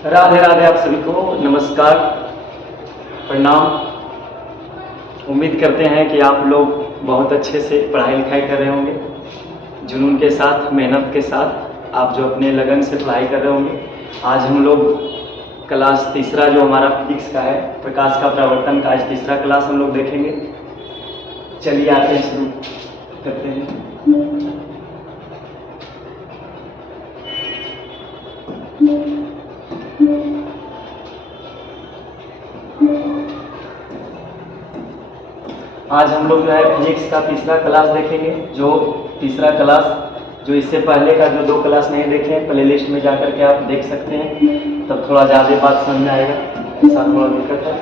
राधे राधे। आप सभी को नमस्कार, प्रणाम। उम्मीद करते हैं कि आप लोग बहुत अच्छे से पढ़ाई लिखाई कर रहे होंगे, जुनून के साथ, मेहनत के साथ आप जो अपने लगन से पढ़ाई कर रहे होंगे। आज हम लोग क्लास तीसरा जो हमारा फिजिक्स का है, प्रकाश का प्रवर्तन का, आज तीसरा क्लास हम लोग देखेंगे। चलिए आते हैं, शुरू करते हैं। आज हम लोग जो है फिजिक्स का तीसरा क्लास देखेंगे। जो तीसरा क्लास जो इससे पहले का जो 2 क्लास नहीं देखे हैं, प्ले लिस्ट में जाकर के आप देख सकते हैं, तब थोड़ा ज़्यादा बात समझ में आएगा। ऐसा थोड़ा दिक्कत है।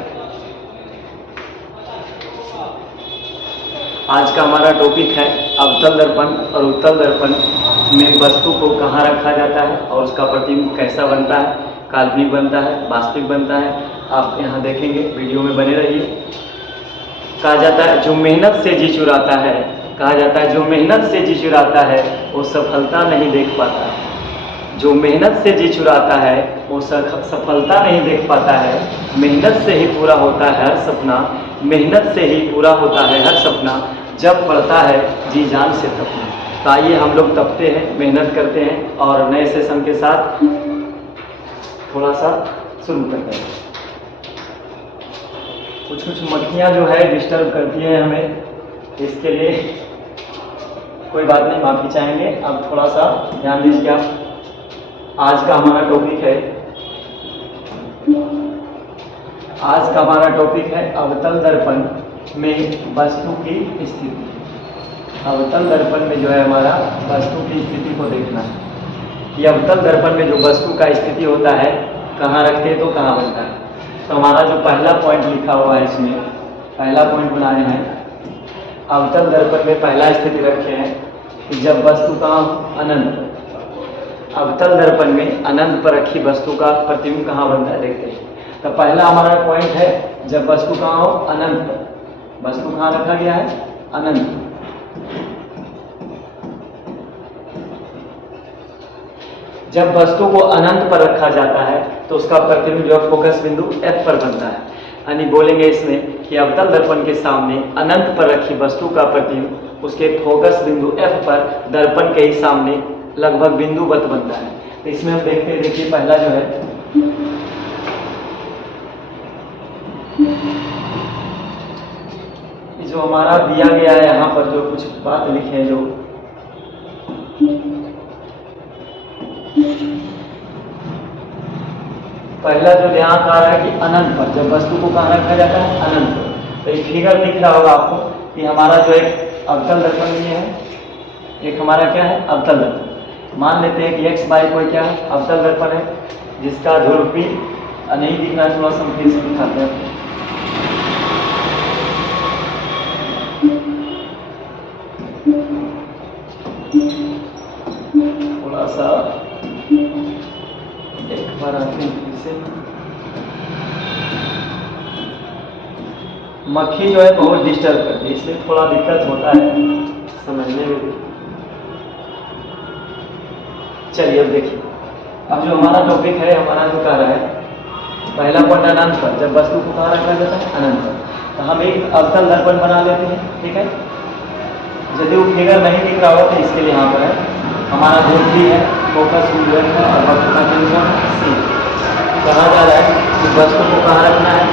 आज का हमारा टॉपिक है अवतल दर्पण और उत्तल दर्पण में वस्तु को कहाँ रखा जाता है और उसका प्रतिबिंब कैसा बनता है, काल्पनिक बनता है, वास्तविक बनता है। आप यहाँ देखेंगे, वीडियो में बने रहिए। कहा जाता है जो मेहनत से जी चुराता है, कहा जाता है जो मेहनत से जी चुराता है वो सफलता नहीं देख पाता। जो मेहनत से जी चुराता है वो सफलता नहीं देख पाता है। मेहनत से ही पूरा होता है हर सपना, मेहनत से ही पूरा होता है हर सपना, जब पड़ता है जी जान से तपना। तो आइए हम लोग तपते हैं, मेहनत करते हैं और नए सेशन के साथ थोड़ा सा शुरू करते हैं। कुछ मक्खियाँ जो है डिस्टर्ब करती हैं हमें, इसके लिए कोई बात नहीं, माफ़ी चाहेंगे। अब थोड़ा सा ध्यान दीजिए आप। आज का हमारा टॉपिक है अवतल दर्पण में वस्तु की स्थिति। अवतल दर्पण में जो है हमारा वस्तु की स्थिति को देखना है कि अवतल दर्पण में जो वस्तु का स्थिति होता है, कहाँ रखते हैं तो कहाँ बनता है। तो हमारा जो पहला पॉइंट लिखा हुआ है, इसमें पहला पॉइंट बनाए हैं, अवतल दर्पण में पहला स्थिति रखे हैं कि जब वस्तु का अनंत, अवतल दर्पण में अनंत पर रखी वस्तु का प्रतिबिंब कहाँ बनता है, देखते हैं। तो पहला हमारा पॉइंट है जब वस्तु कहाँ हो, अनंत पर। वस्तु कहाँ रखा गया है, अनंत। जब वस्तु को अनंत पर रखा जाता है तो उसका प्रतिबिंब जो फोकस बिंदु F पर बनता है। यानी बोलेंगे इसमें कि अवतल दर्पण के सामने अनंत पर रखी वस्तु का प्रतिबिंब उसके फोकस बिंदु F पर दर्पण के ही सामने लगभग बिंदुवत बनता है। तो इसमें हम देखते हैं, देखिए पहला जो है जो हमारा दिया गया है, यहाँ पर जो कुछ बात लिखे हैं, जो पहला जो ध्यान आ रहा है कि अनंत पर जब वस्तु को कहाँ रखा जाता है, अनंत पर। तो एक फिगर दिख रहा होगा आपको कि हमारा जो एक अवतल दर्पण ये है, एक हमारा क्या है, अवतल दर्पण। मान लेते हैं कि x बाई कोई क्या है, अवतल दर्पण है, जिसका ध्रुवी नहीं दिख रहा है, थोड़ा सा फिर से दिखाते हैं। थोड़ा सा एक बार आते हैं फिर से। मक्खी जो है बहुत डिस्टर्ब करती है, इसलिए थोड़ा दिक्कत होता है समझने में भी। चलिए अब देखिए, अब जो हमारा टॉपिक है, हमारा जो कह रहा है पहला पॉइंट अनंत पर जब वस्तु को कहाँ रखा जाता है, अनंत पर। तो हम एक अवतल दर्पण बना लेते हैं, ठीक है। यदि वो फिगर नहीं दिख रहा होगा तो इसके लिए यहाँ पर है हमारा ध्रुवी है, फोकस बिंदु है और वस्तु का बिंदु C। कहा जा रहा है कि वस्तु को कहाँ रखना है,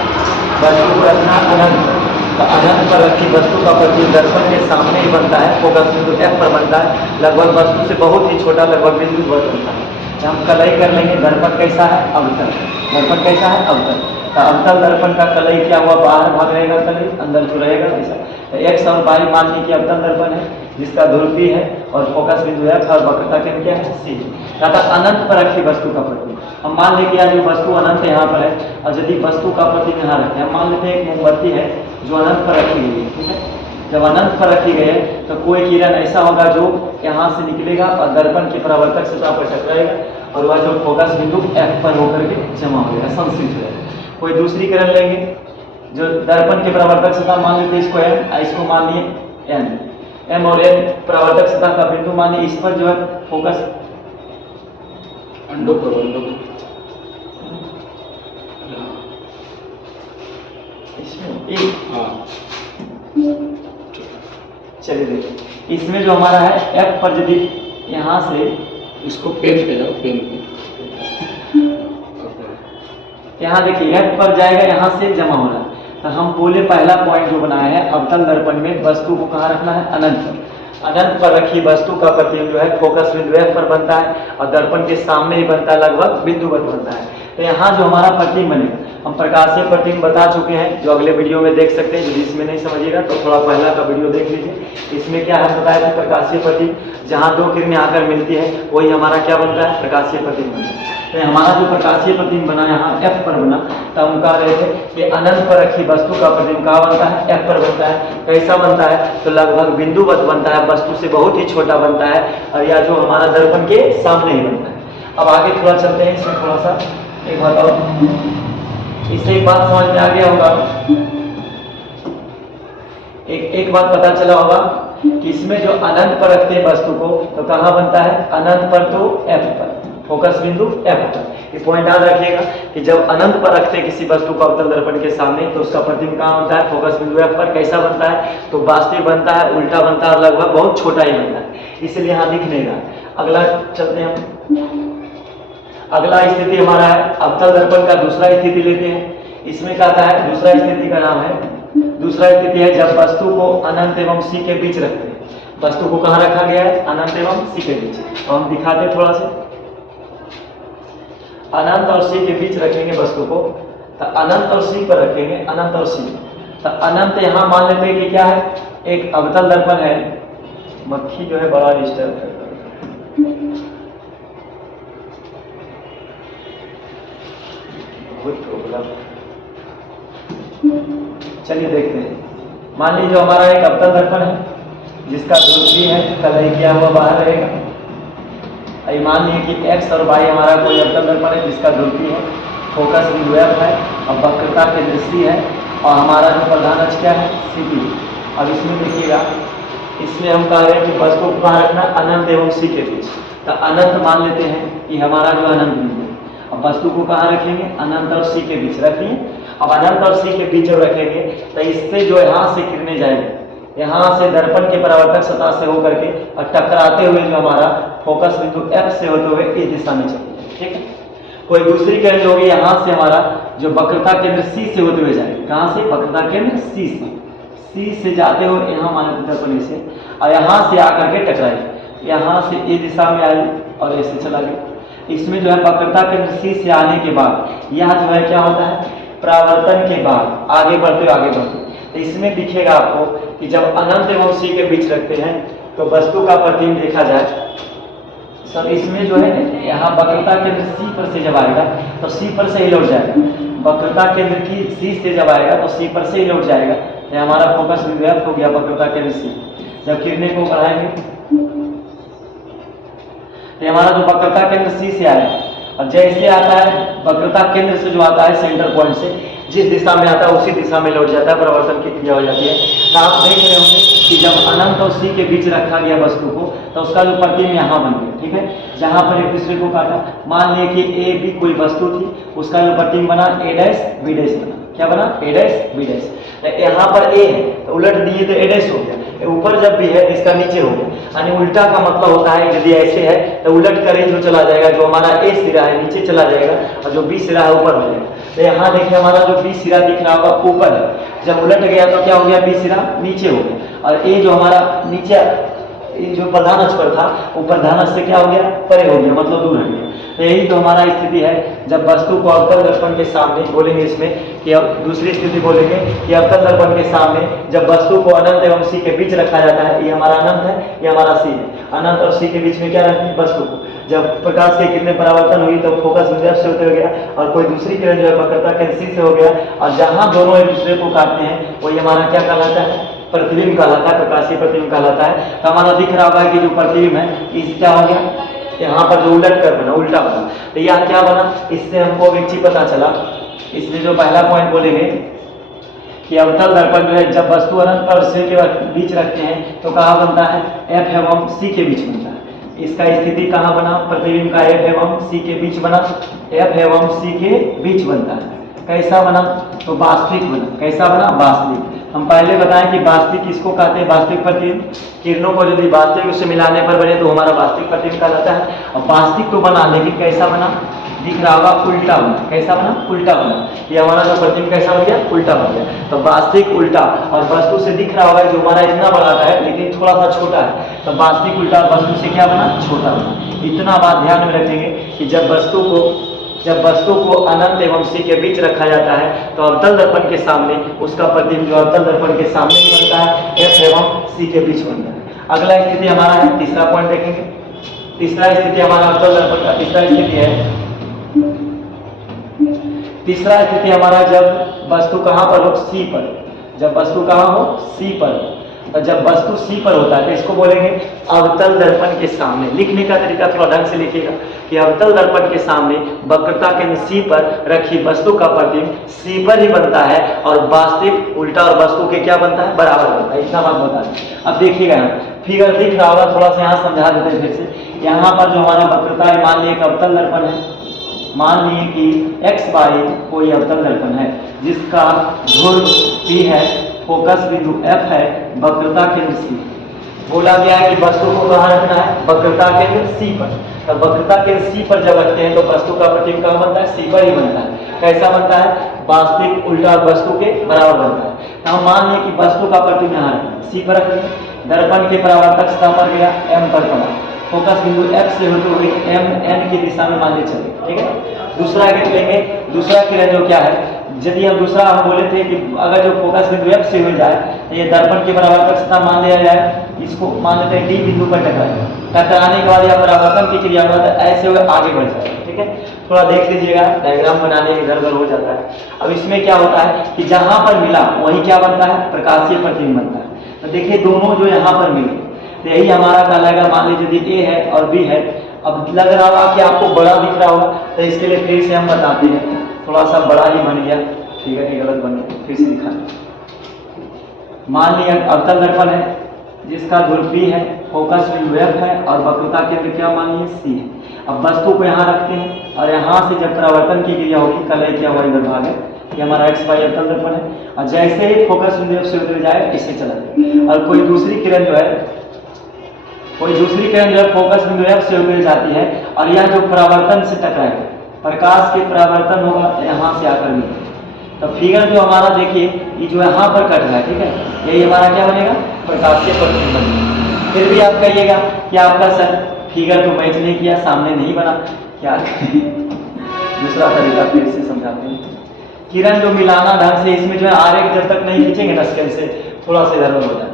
वस्तु को रखना अनंत। तो अनंत पर रखी वस्तु का प्रतिबिंब दर्पण के सामने ही बनता है, फोकस बिंदु F पर बनता है, लगभग वस्तु से बहुत ही छोटा, लगभग बिंदुवत बनता है। तो हम कलई कर लेंगे, दर्पण कैसा है, अवतल। दर्पण कैसा है, अवतल। तो अवतल दर्पण का कलई क्या हुआ, बाहर भाग रहेगा कलई, अंदर जो रहेगा ऐसा। तो x और y मान ली कि अवतल दर्पण है, जिसका ध्रुवी है और फोकस बिंदु F और वक्रता केंद्र क्या है, C। तथा अनंत पर रखी वस्तु का प्रतिबिंब, हम मान लें कि आज वस्तु अनंत यहाँ पर है और यदि वस्तु का प्रतिबिंब यहाँ रखें, हम मान लेते हैं एक मोमबत्ती है जो अनंत पर रखी गई है, ठीक है। जब अनंत पर रखी गई है तो कोई किरण ऐसा होगा जो यहाँ से निकलेगा और दर्पण के परावर्तक सतह पर टकराएगा और वह जो फोकस बिंदु F पर होकर के जमा हो जाएगा, संश्लिष्ट हो जाएगा। कोई दूसरी किरण लेंगे जो दर्पण के परावर्तक सतह मान लेते हैं, इसको M, इसको मान लिए N, M और N परावर्तक सतह का बिंदु मानिए, इस पर जो है फोकस इसमें एक, हाँ चलिए देखिए इसमें जो हमारा है F पर यदि यहाँ से इसको पेन पे जाओ, पेन पे यहाँ देखिए F पर जाएगा, यहाँ से जमा हो रहा है। तो हम बोले पहला पॉइंट जो बनाया है अवतल दर्पण में वस्तु को कहाँ रखना है, अनंत पर। अनंत पर रखी वस्तु का प्रतिबिंब जो है फोकस बिंदु F पर बनता है और दर्पण के सामने ही बनता है, लगभग बिंदुवत बनता है। तो यहाँ जो हमारा प्रतिबिंब बनेगा, हम प्रकाशीय प्रतिबिंब बता चुके हैं, जो अगले वीडियो में देख सकते हैं। यदि इसमें नहीं समझिएगा तो थोड़ा पहला का वीडियो देख लीजिए। इसमें क्या है बताया था, प्रकाशीय प्रतिबिंब जहाँ दो किरणें आकर मिलती है वही हमारा क्या बनता है, प्रकाशीय प्रतिबिंब बनता है। तो हमारा जो प्रकाशीय प्रतिबिंब बना यहाँ F पर बना, तो हम कह रहे थे कि अनंत पर रखी वस्तु का प्रतिबिंब कहाँ बनता है, F पर बनता है। कैसा बनता है, तो लगभग बिंदुवत बनता है, वस्तु से बहुत ही छोटा बनता है, और या जो हमारा दर्पण के सामने ही बनता है। अब आगे थोड़ा चलते हैं, इसमें थोड़ा सा एक बताओ, इससे एक बात समझ में आ गया होगा, एक बात पता चला होगा कि इसमें जो अनंत पर रखते हैं वस्तु को तो कहाँ बनता है, अनंत पर तो F पर, फोकस बिंदु F पर। ये पॉइंट याद रखिएगा कि जब अनंत पर रखते हैं किसी वस्तु को अवतल दर्पण के सामने तो उसका प्रतिबिंब कहाँ बनता है, फोकस बिंदु F पर। कैसा बनता है, तो वास्तविक बनता है, उल्टा बनता है, लगभग बहुत छोटा ही बनता है, इसलिए यहाँ दिख नहीं रहा। अगला चलते हैं हम, अगला स्थिति हमारा है अवतल दर्पण का दूसरा स्थिति लेते हैं। इसमें क्या आता है, दूसरा स्थिति का नाम है, दूसरा स्थिति है जब वस्तु को अनंत एवं C के बीच रखते हैं। वस्तु को कहाँ रखा गया है, अनंत एवं C के बीच। तो हम दिखाते हैं थोड़ा सा, अनंत और C के बीच रखेंगे वस्तु को, तो अनंत और C पर रखेंगे, अनंत और C। तो अनंत यहाँ मान लेते हैं कि क्या है, एक अवतल दर्पण है। मक्खी जो है बड़ा डिस्टर्ब करता है, चलिए देखते हैं। मान लीजिए हमारा एक अवतल दर्पण है जिसका ध्रुव है, कलई किया हुआ बाहर रहेगा। मान लीजिए कि x और y हमारा कोई अवतल दर्पण है जिसका ध्रुव है, फोकस बिंदु F है और वक्रता केंद्र C है, और हमारा जो प्रधान अक्ष क्या है, CP। अब इसमें देखिएगा, इसमें हम कह रहे हैं कि वस्तु को कहाँ रखना, अनंत एवं C के बीच। तो अनंत मान लेते हैं कि हमारा जो अनंत बिंदु है, अब वस्तु को कहाँ रखेंगे, अनंत और C के बीच रखिए। अब अनंत और C के बीच जब रखेंगे तो इससे जो यहाँ से किरणें जाएंगे, यहाँ से दर्पण के परावर्तक सतह से होकर के और टकराते हुए जो हमारा फोकस बिंदु F से होते हुए इस दिशा में चलेंगे, ठीक है। कोई दूसरी किरण होगी यहाँ से हमारा जो वक्रता केंद्र C से होते हुए जाएगी, कहाँ से, वक्रता केंद्र C से जाते हुए यहाँ मान दर्पण से, और यहाँ से आकर के टकराएगी, यहाँ से इस दिशा में आई और ऐसे चला गया। इसमें जो है वक्रता केंद्र C से आने के बाद यह जो है क्या होता है, परावर्तन के बाद आगे बढ़ते। तो इसमें दिखेगा आपको कि जब अनंत एवं C के बीच रखते हैं तो वस्तु का प्रतिबिंब देखा जाए सर, इसमें जो है यहाँ वक्रता केंद्र C पर से जब आएगा तो C पर से ही लौट जाएगा। वक्रता केंद्र की C से जब आएगा तो C पर से ही लौट जाएगा। ये हमारा फोकस बिंदु F हो गया, वक्रता केंद्र C। जब किरणें को बढ़ाएंगे तो हमारा जो वक्रता केंद्र C से आएगा, और जैसे आता है वक्रता केंद्र से जो आता है सेंटर पॉइंट से, जिस दिशा में आता है उसी दिशा में लौट जाता है, परिवर्तन की क्रिया हो जाती है। तो आप देख रहे होंगे कि जब अनंत और C के बीच रखा गया वस्तु को तो उसका जो प्रतिबिंब यहाँ बन गया, ठीक है। जहाँ पर एक दूसरे को काटा, मान लिया कि A B कोई वस्तु थी, उसका जो प्रतिबिंब बना A डैश B डैश बना, क्या बना, A डैश B डैश। यहाँ पर A है तो उलट दिए तो A डैश हो गया, ऊपर जब भी है तो इसका नीचे हो गया। यानी उल्टा का मतलब होता है यदि ऐसे है तो उलट कर जो चला जाएगा, जो हमारा A सिरा है नीचे चला जाएगा और जो B सिरा है ऊपर हो जाएगा। तो यहाँ देखिए हमारा जो B सिरा दिख रहा होगा ऊपर है, जब उलट गया तो क्या हो गया, B सिरा नीचे हो गया, और A जो हमारा नीचे जो प्रधान अक्ष पर था वो प्रधान अक्ष से क्या हो गया, परे हो गया, मतलब दूर हो गया। तो यही तो हमारा स्थिति है जब वस्तु को अवतल दर्पण के सामने बोलेंगे, इसमें कि दूसरी स्थिति बोलेंगे कि अवतल दर्पण के सामने जब वस्तु को अनंत एवं C के बीच रखा जाता है। ये हमारा अनंत है, ये हमारा C है। अनंत और C के बीच में क्या रखती है, वस्तु को। जब प्रकाश की किरणें परावर्तन हुई तो फोकस बिंदु F से होते हो गया, और कोई दूसरी किरण जो है वक्रता केंद्र C से हो गया, और जहां दोनों एक दूसरे को काटते हैं वही हमारा क्या कहलाता है, प्रतिबिंब कहलाता है, प्रकाशीय प्रतिबिंब कहलाता है। तो हमारा दिख रहा होगा कि जो प्रतिबिंब है इस क्या हो गया, यहाँ पर जो उलट कर बना, उल्टा बना। तो यह क्या बना, इससे हमको एक चीज पता चला। इसमें जो पहला पॉइंट बोलेंगे कि अवतल दर्पण जो है जब वस्तु अनंत और C के बीच रखते हैं तो कहाँ बनता है, F एवं C के बीच बनता है। इसका स्थिति कहाँ बना, प्रतिबिंब का F एवं C के बीच बना, F एवं C के बीच बनता है। कैसा बना? तो वास्तविक बना। कैसा बना? वास्तविक। हम पहले बताएं कि वास्तविक किसको कहते हैं? वास्तविक प्रतिबिंब किरणों को यदि वास्तविक से मिलाने पर बने तो हमारा वास्तविक प्रतिबिंब कहलाता है। और वास्तविक तो बना, लेकिन कैसा बना? दिख रहा होगा उल्टा बना। कैसा बना? उल्टा बना। ये हमारा जो प्रतिबिंब कैसा बन गया? उल्टा बन गया। तो वास्तविक उल्टा, और वस्तु से दिख रहा होगा जो हमारा इतना बड़ा है लेकिन थोड़ा सा छोटा है, तो वास्तविक उल्टा और वस्तु से क्या बना? छोटा बना। इतना बात ध्यान में रखेंगे कि जब वस्तु को अनंत एवं सी के बीच रखा जाता है तो अवतल दर्पण के सामने उसका प्रतिबिंब जो अवतल दर्पण के सामने ही बनता है, एफ एवं सी के बीच बनता है। अगला स्थिति हमारा है, तीसरा पॉइंट देखेंगे। तीसरा स्थिति हमारा अवतल दर्पण का तीसरा स्थिति है। तीसरा स्थिति हमारा जब वस्तु कहां पर हो? सी पर। जब वस्तु कहां हो? सी पर। तो जब वस्तु सी पर होता है तो इसको बोलेंगे अवतल दर्पण के सामने। लिखने का तरीका थोड़ा ढंग से लिखिएगा कि अवतल दर्पण के सामने वक्रता केंद्र सी पर रखी वस्तु का प्रतिबिंब सी पर ही बनता है और वास्तविक उल्टा और वस्तु के क्या बनता है? बराबर बनता है। इतना बात बता दें। अब देखिएगा यहाँ फिगर दिख रहा होगा, थोड़ा सा यहाँ समझा देते हैं फिर से। यहाँ पर जो हमारा वक्रता है, मान लिया एक अवतल दर्पण है। मान लिए कि x y कोई अवतल दर्पण है जिसका ध्रुव P है, फोकस बिंदु F है, वक्रता केंद्र C। बोला गया है कि वस्तु को कहाँ रखना है? वक्रता केंद्र C पर। तो वक्रता केंद्र C पर जब रखते हैं तो वस्तु का प्रतिबिंब कहाँ बनता है? C पर ही बनता है। कैसा बनता है? वास्तविक उल्टा वस्तु के बराबर बनता है। तो हम मान लें कि वस्तु का प्रतिबिंब यहाँ रखना C पर रखेंगे, दर्पण के परावर्तक सतह पर गया, M पर पड़ा, फोकस बिंदु F से होते हुए M N की दिशा में मान ले चले। ठीक है। दूसरा किरण लेंगे। दूसरा किरण जो क्या है, यदि हम दूसरा हम बोले थे कि अगर जो फोकस बिंदु F से हो जाए तो ये दर्पण के परावर्तक सतह मान लिया जाए, इसको मान लेते हैं D बिंदु पर टकराए। टकराने के बाद या परावर्तन की क्रिया में ऐसे हुए आगे बढ़ जाए। ठीक है। थोड़ा देख लीजिएगा, डायग्राम बनाने इधर उधर हो जाता है। अब इसमें क्या होता है कि जहां पर मिला वही क्या बनता है? प्रकाशीय प्रतिबिंब बनता है। तो देखिए दोनों जो यहाँ पर मिले तो यही हमारा कहलाएगा। मान लीजिए यदि A है और B है। अब लग रहा होगा कि आपको बड़ा दिख रहा होगा, तो इसके लिए फिर से हम बताते हैं, थोड़ा सा बड़ा ही बन गया। ठीक है कि गलत बन गया, फिर से दिखा। मान लिया अवतल दर्पण है जिसका ध्रुव P है, फोकस बिंदु F है और वक्रता केंद्र क्या मान लिया? C है। अब वस्तु को यहाँ रखते हैं और यहाँ से जब परावर्तन की क्रिया होगी, कलय क्या हुआ इधर भाग है, ये हमारा x y अवतल दर्पण है। और जैसे ही फोकस बिंदु F से उधर जाए इससे चला जाए। और कोई दूसरी किरण जो है फोकस बिंदु F से होकर जाती है और यह जो परावर्तन से टकराएगा, प्रकाश के परावर्तन होगा यहाँ से आकर मिलेगा। तो फिगर जो हमारा देखिए ये जो यहाँ पर कट रहा है, ठीक है, यही हमारा क्या बनेगा? प्रकाशीय प्रतिबिंब बनेगा। फिर भी आप कहिएगा कि आपका सर फिगर तो मैच नहीं किया, सामने नहीं बना, क्या दूसरा तरीका फिर से समझाते हैं। किरण जो मिलाना ढंग से, इसमें जो है आरेख जब तक नहीं खींचेंगे ना स्केल से, थोड़ा सा इधर हो जाता है।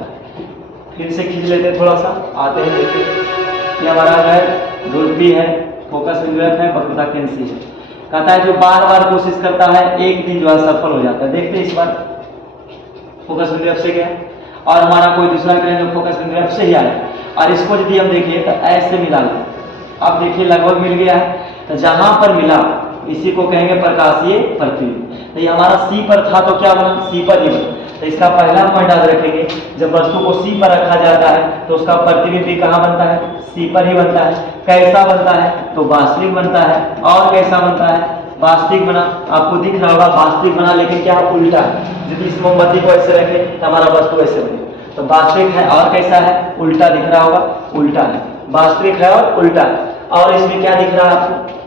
फिर से खींच लेते हैं, थोड़ा सा आते हैं देखते। ये हमारा जो है ध्रुव P है, फोकस बिंदु F है, वक्रता केंद्र C है। कहता है जो बार बार कोशिश करता है एक दिन जो है सफल हो जाता है। देखते हैं इस बार फोकस बिंदु F से गया और हमारा कोई दूसरा किरण जो फोकस बिंदु F से ही आया और इसको यदि हम देखिए तो ऐसे मिला लें। अब देखिए लगभग मिल गया है। तो जहां पर मिला इसी को कहेंगे प्रकाशीय प्रतिबिंब। तो ये हमारा C पर था तो क्या बना? C पर ही बना। तो इसका पहला पॉइंट याद रखेंगे, जब वस्तु को C पर रखा जाता है तो उसका प्रतिबिंब भी कहाँ बनता है? C पर ही बनता है। कैसा बनता है? तो वास्तविक बनता है। और कैसा बनता है? वास्तविक बना। आपको दिख रहा होगा वास्तविक बना, लेकिन क्या उल्टा है। यदि इस मोमबत्ती को ऐसे रखे तो हमारा वस्तु ऐसे बने। तो वास्तविक है और कैसा है? उल्टा दिख रहा होगा, उल्टा है। वास्तविक है और उल्टा है। और इसमें क्या दिख रहा है आपको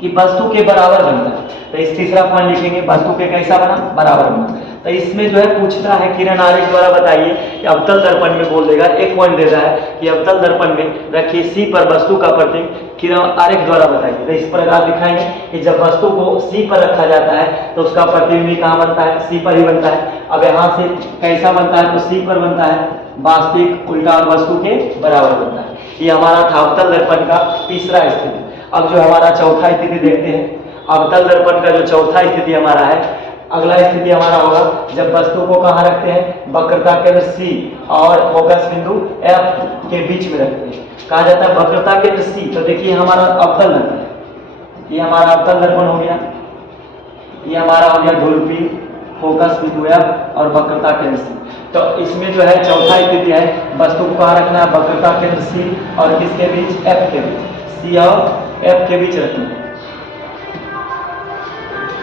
कि वस्तु के बराबर बनता है। तो इस तीसरा पॉइंट लिखेंगे, वस्तु के कैसा बना? बराबर बना। तो इसमें जो है पूछता है किरण आरेख द्वारा बताइए कि अवतल दर्पण में बोल देगा, एक पॉइंट देता है कि अवतल दर्पण में रखिए C पर वस्तु का प्रतिबिंब किरण आरेख द्वारा बताइए। तो इस प्रकार दिखाएंगे कि जब वस्तु को C पर रखा जाता है तो उसका प्रतिबिंब भी कहाँ बनता है? C पर ही बनता है। अब यहाँ से कैसा बनता है? तो C पर बनता है, वास्तविक उल्टा और वस्तु के बराबर बनता है। ये हमारा था अवतल दर्पण का तीसरा स्थिति। अब जो हमारा चौथा स्थिति देखते हैं। अवतल दर्पण का जो चौथा स्थिति हमारा है, अगला स्थिति हमारा होगा जब वस्तु को कहाँ रखते हैं? वक्रता केंद्र C और फोकस बिंदु F के बीच में रखते हैं। कहा जाता है वक्रता केंद्र C। तो देखिए हमारा अवतल दर्पण है, ये हमारा अवतल दर्पण हो गया, ये हमारा हो गया ध्रुव P, फोकस बिंदु F और वक्रता केंद्र C। तो इसमें जो है चौथा स्थिति है वस्तु को कहाँ रखना है? वक्रता केंद्र C और किसके बीच? F के बीच। C और F के बीच रखना है।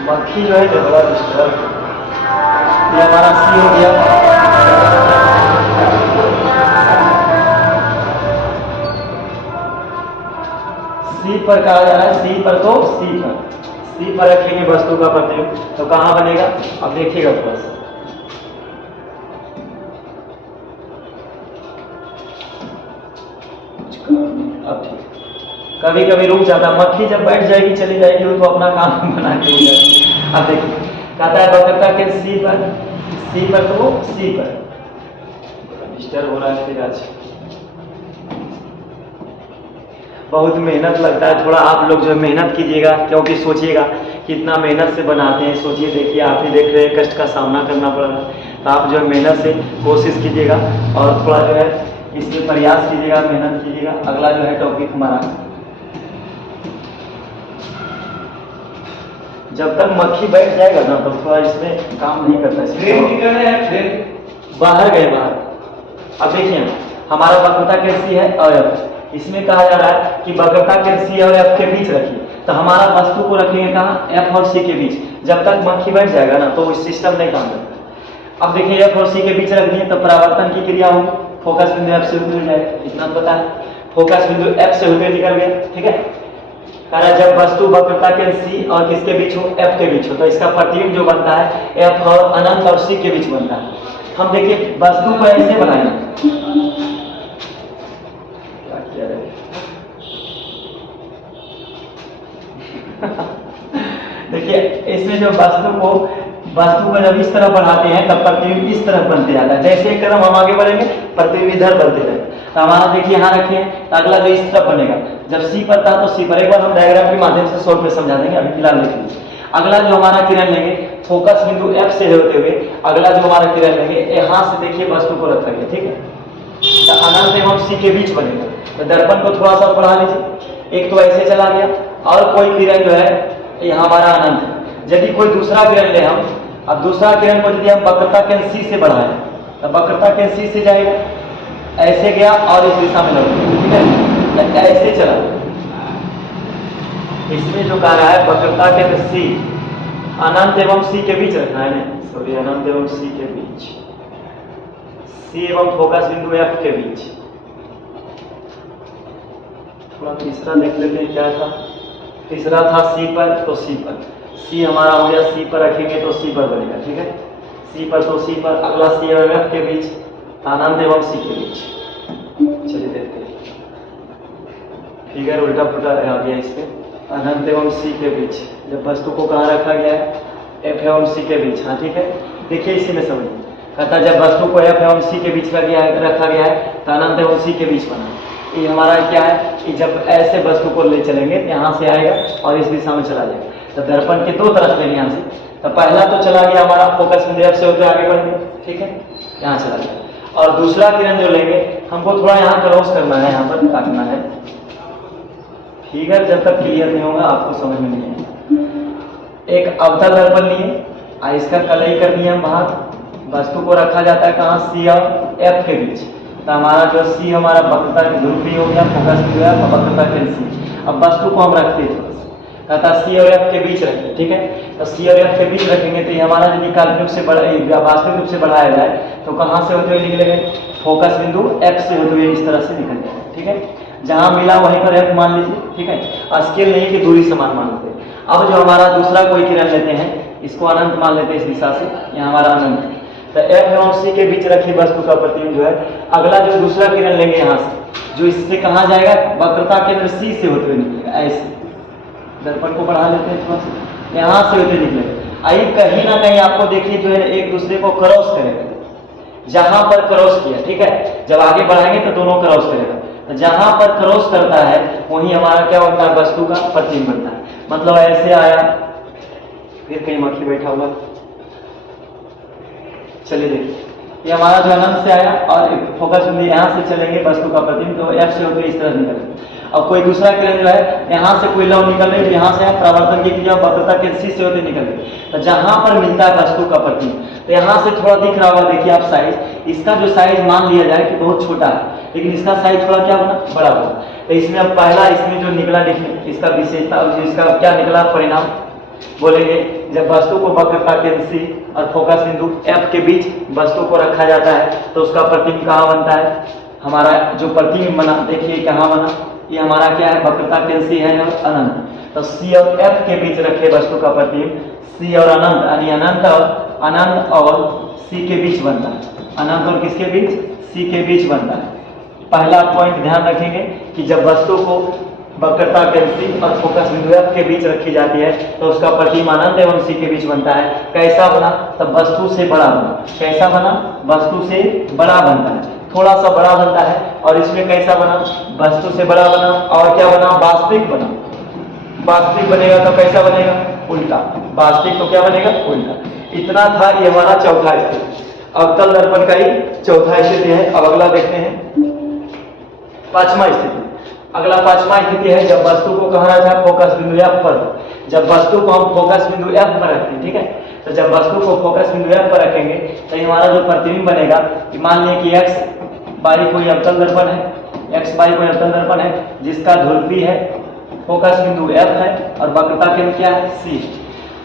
मक्खी जो है जो बड़ा डिस्टर्ब, ये हमारा सी हो गया। सी पर कहा जा रहा है, सी पर तो सी पर रखेंगे वस्तु का प्रतिबिंब, तो कहाँ बनेगा? अब देखिएगा थोड़ा सा, अब ठीक। कभी कभी रुक जाता, मक्खी जब बैठ जाएगी चली जाएगी वो तो अपना काम बना के हो जाएगी। अब देखिए कहता है वक्रता के सी पर तो सी पर डिस्टर्ब हो रहा है फिर आज, बहुत मेहनत लगता है। थोड़ा आप लोग जो मेहनत कीजिएगा, क्योंकि सोचिएगा कितना मेहनत से बनाते हैं। सोचिए, देखिए आप ही देख रहे हैं कष्ट का सामना करना पड़ रहा है, तो आप जो है मेहनत से कोशिश कीजिएगा और थोड़ा जो है इसमें प्रयास कीजिएगा, मेहनत कीजिएगा। अगला जो है टॉपिक हमारा, जब तक मक्खी बैठ जाएगा ना तो थोड़ा इसमें काम नहीं करता है। बाहर गए बाहर। अब देखिए हमारा वक्रता कैसी है और इसमें कहा जा रहा है कि वक्रता के सी और एफ के बीच रखिए, तो हमारा वस्तु को रखेंगे कहाँ? एफ और सी के बीच। जब तक मक्खी बैठ जाएगा ना तो सिस्टम नहीं काम करता। अब देखिए एफ और सी के बीच रख दिए तो परावर्तन की क्रिया होगी, फोकस बिंदु एफ से होते हुए जाएगा, इतना पता है। फोकस बिंदु एफ से होते निकल गया, ठीक है। कहा जब वस्तु वक्रता के सी और किसके बीच हो? एफ के बीच हो, तो इसका प्रतिबिंब जो बनता है एफ और अनंत और सी के बीच बनता है। हम देखिए वस्तु को ऐसे बनाएंगे, क्या किया जाए देखिए इसमें जो वस्तु को जब इस तरह बढ़ाते हैं तब प्रतिबिंब इस तरफ बनते जाता है। जैसे एक कदम हम आगे बढ़ेंगे प्रतिबिंब इधर बनते रहेगा। तो हमारा देखिए यहाँ रखे हैं, तो अगला जो इस तरफ बनेगा। जब सी पर था तो सी पर, एक बार हम डायग्राम के माध्यम से शॉर्ट में समझा देंगे, अभी फिलहाल देख लीजिए। अगला जो हमारा किरण लेंगे फोकस बिंदु एफ से होते हुए, अगला जो हमारा किरण लेंगे यहाँ से देखिए वस्तु को रखा गया, ठीक है। तो अनंत एवं सी के बीच बनेगा। तो दर्पण को थोड़ा सा बढ़ा लीजिए, एक तो ऐसे चला गया और कोई किरण जो है यहाँ हमारा अनंत है। यदि कोई दूसरा किरण ले हम, अब दूसरा किरण को यदि हम वक्रता के सी से बढ़ाएं तो वक्रता के सी से जाएगा, ऐसे गया और इस दिशा में लगा, ठीक है, ऐसे चला। इसमें जो कह रहा है वक्रता के सी अनंत एवं सी के बीच रखना है ना, सॉरी अनंत एवं सी के बीच, सी एवं फोकस बिंदु एफ के बीच। थोड़ा तीसरा देख लेते हैं क्या था। तीसरा था सी पर तो सी पर, सी हमारा हो गया, सी पर रखेंगे तो सी पर बनेगा, ठीक है। सी पर तो सी पर, अगला सी और एफ के बीच, अनंत एवं सी के बीच। चलिए देखते हैं, फिगर उल्टा पुल्टा आ गया इस पे। अनंत एवं सी के बीच जब वस्तु को कहाँ रखा गया है? एफ एवं सी के बीच, हाँ ठीक है। देखिए इसी में समझिए, कहता जब वस्तु को एफ एवं सी के बीच रखा गया है तो अनंत एवं सी के बीच बना। ये हमारा क्या है कि जब ऐसे वस्तु को ले चलेंगे यहाँ से आएगा और इस दिशा में चला जाएगा। तो दर्पण के दो तरफ लेंगे यहाँ से, तो पहला तो चला गया हमारा फोकस बिंदु एफ से होकर आगे बढ़ेंगे, ठीक है, यहाँ चला गया। और दूसरा किरण जो लेंगे हमको थोड़ा यहाँ क्रॉस करना है, यहाँ पर काटना है। फिगर जब तक क्लियर नहीं होगा आपको समझ में नहीं आएगा। एक अवतल दर्पण लिए और इसका कलई कर दिया हम बाहर, वस्तु को रखा जाता है कहाँ? सी और एफ के बीच। तो हमारा जो सी हमारा वक्रता के ध्रुवी हो गया, फोकस भी हो गया, वक्रता के सी। अब वस्तु को हम रखते थे, कहता सी और एफ के बीच रखें, ठीक है। तो सी और एफ के बीच रखेंगे तो ये हमारा यदि काल्पनिक से वास्तविक रूप से बढ़ाया जाए तो कहाँ से होते हुए निकलेंगे? फोकस बिंदु एफ से होते हुए इस तरह से निकल जाए, ठीक है। जहाँ मिला वहीं पर एफ मान लीजिए, ठीक है। स्केल नहीं कि दूरी समान मान लेते। अब जो हमारा दूसरा कोई किरण लेते हैं, इसको अनंत मान लेते हैं इस दिशा से, यहाँ हमारा अनंत। तो एफ एवं सी के बीच रखी वस्तु का प्रतिबिंब जो है, अगला जो दूसरा किरण लेंगे यहाँ से, जो इससे कहाँ जाएगा? वक्रता केंद्र सी से होते हुए निकलेगा। ऐसे दर्पण को बढ़ा लेते हैं थोड़ा सा, यहाँ से होते निकलेगा। आई कहीं ना कहीं आपको देखिए जो है एक दूसरे को क्रॉस करेगा। जहां पर क्रॉस किया, ठीक है, जब आगे बढ़ाएंगे तो दोनों क्रॉस करेगा। तो जहां पर क्रॉस करता है वहीं हमारा क्या होता है? वस्तु का प्रतिबिंब बनता है। मतलब ऐसे आया, फिर कहीं मक्खी बैठा हुआ, चलिए देखिए ये हमारा जो अनंत से आया और फोकस बिंदु यहाँ से चलेंगे वस्तु का प्रतिबिंब, तो एफ से होकर इस तरह निकलेगा। अब कोई दूसरा किरण जो है यहाँ से कोई लव निकल रही है, यहाँ से परावर्तन की क्रिया वक्रता के सी से होते निकल रही है। तो जहाँ पर मिलता है वस्तु का प्रतिबिंब, तो यहाँ से थोड़ा दिख रहा होगा, देखिए आप साइज, इसका जो साइज मान लिया जाए कि बहुत छोटा है, लेकिन इसका साइज थोड़ा क्या बना? बड़ा होगा। तो इसमें अब पहला इसमें जो निकला, देखिए इसका विशेषता, इसका क्या निकला परिणाम? बोलेंगे जब वस्तु को वक्रता केंद्र C और फोकस बिंदु F के बीच वस्तु को रखा जाता है तो उसका प्रतिबिंब कहाँ बनता है। हमारा जो प्रतिबिंब बना देखिए कहाँ बना, ये हमारा क्या है, वक्रता केंद्र C है और अनंत, तो C और F के बीच रखे वस्तु का प्रतिबिंब C और अनंत यानी अनंत और C के बीच बनता है। अनंत और किसके बीच, C के बीच बनता है। पहला पॉइंट ध्यान रखेंगे कि जब वस्तु को वक्रता केंद्र C और फोकस बिंदु F के बीच रखी जाती है तो उसका प्रतिबिंब अनंत एवं C के बीच बनता है। कैसा बना, तब वस्तु से बड़ा बना। कैसा बना, वस्तु से बड़ा बनता है, थोड़ा सा बड़ा बनता है। और इसमें कैसा बना, वस्तु से बड़ा बना और क्या बना, वास्तविक बना। वास्तविक बनेगा तो कैसा बनेगा, उल्टा। वास्तविक तो क्या बनेगा, उल्टा। इतना था, ये हमारा चौथा स्थिति, अवतल दर्पण का ही चौथा स्थिति है। अब अगला देखते हैं पांचवा स्थिति। अगला पांचवा स्थिति है जब वस्तु को कहाँ रखा, फोकस बिंदु F पर। जब वस्तु को हम फोकस बिंदु F पर रखते हैं, ठीक है, तो जब वस्तु को फोकस बिंदु F पर रखेंगे तो हमारा जो प्रतिबिंब बनेगा कि मान लिया कि x y कोई अवतल दर्पण है, x y कोई अवतल दर्पण है जिसका ध्रुवी है फोकस बिंदु F है और वक्रता केंद्र क्या है, C।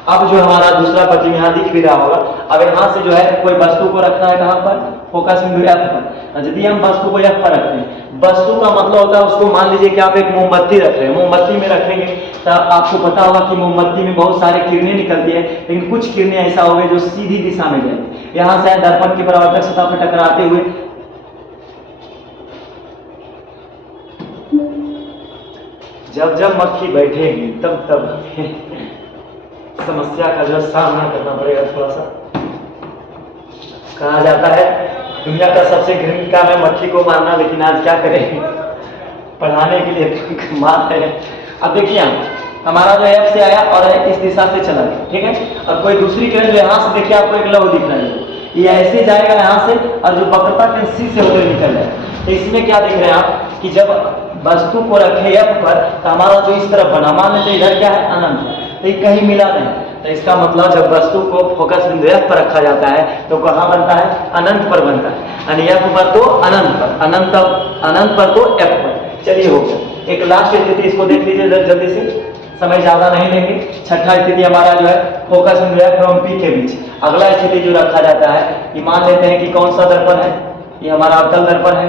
अब जो हमारा दूसरा प्रतिबिंब यहाँ दिख भी रहा होगा। अब यहाँ से जो है कोई वस्तु को रखना है कहाँ पर, फोकस बिंदु F पर। यदि हम वस्तु को F पर रखते हैं, वस्तु का मतलब होता है उसको, मान लीजिए कि आप एक मोमबत्ती रख रहे हैं, मोमबत्ती में रखेंगे तो आपको पता होगा कि मोमबत्ती में बहुत सारे किरणें निकलती है, लेकिन कुछ किरणें ऐसा होंगे जो सीधी दिशा में जाएंगी। यहाँ से दर्पण की परावर्तक सतह पर टकराते हुए जब जब मक्खी बैठेगी तब समस्या का जो सामना करना पड़ेगा। थोड़ा सा कहा जाता है दुनिया का सबसे घृणित काम है मक्खी को मारना, लेकिन आज क्या करें, पढ़ाने के लिए मार है। अब देखिए हमारा जो F से आया और इस दिशा से चला गया, ठीक है, और कोई दूसरी किरण जो यहाँ से देखिए आपको एक लव दिख रहा है, ये ऐसे जाएगा यहाँ से और जो वक्रता केंद्र C से होकर निकल जाएगा। तो इसमें क्या देख रहे हैं आप कि जब वस्तु को रखे F पर तो हमारा जो इस तरफ बना, मान लीजिए इधर क्या है, अनंत, तो ये कहीं मिला नहीं। तो इसका मतलब जब वस्तु को फोकस बिंदु F पर रखा जाता है तो कहाँ बनता है, अनंत पर बनता है, यानी F पर तो अनंत पर, अनंत पर तो F पर। चलिए हो गया। एक लास्ट स्थिति इसको देख लीजिए जल्दी से, समय ज्यादा नहीं लेंगे। छठा स्थिति हमारा जो है फोकस बिंदु F एवं P के बीच। अगला स्थिति जो रखा जाता है कि मान लेते हैं कि कौन सा दर्पण है, ये हमारा अवतल दर्पण है,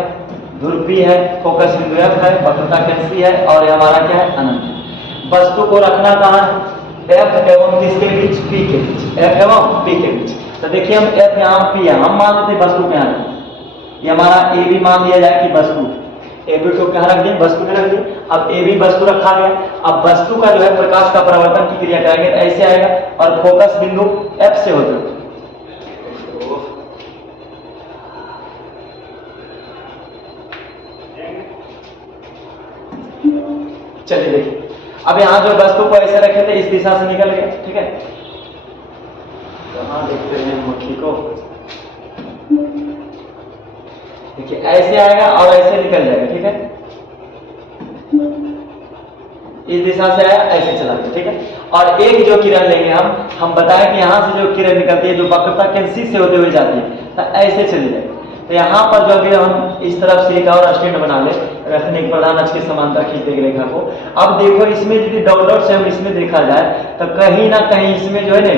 ध्रुवी है, फोकस बिंदु F है, वक्रता केंद्र C है और ये हमारा क्या है, अनंत। वस्तु को रखना कहाँ, F एवं किसके बीच, P के बीच, F एवं P के बीच। तो देखिए हम F यहाँ P है, हम मान लेते वस्तु के यहाँ, ये हमारा A भी मान लिया जाए कि वस्तु, A B को कहाँ रख दिए, वस्तु में रख दिए। अब A B वस्तु रखा गया, अब वस्तु का जो है प्रकाश का परावर्तन की क्रिया करेंगे तो ऐसे आएगा और फोकस बिंदु F से होता है। चलिए देखिए, अब यहाँ जो वस्तु को ऐसे रखे थे इस दिशा से निकल गया, ठीक है, कहाँ देखते हैं मक्खी को, देखिए ऐसे आएगा और ऐसे निकल जाएगा, ठीक है, इस दिशा से आया ऐसे चला गया, ठीक है। और एक जो किरण लेंगे हम बताएं कि यहाँ से जो किरण निकलती है जो वक्रता केंद्र C से होते हुए जाती है तो ऐसे चली जाएगी। तो यहाँ पर जो अभी हम इस तरफ से एक और स्टैंड बना ले, रखने के प्रधान अक्ष के समांतर खींच देंगे रेखा को। अब देखो इसमें यदि डॉट डॉट से हम इसमें देखा जाए तो कहीं ना कहीं इसमें जो है ना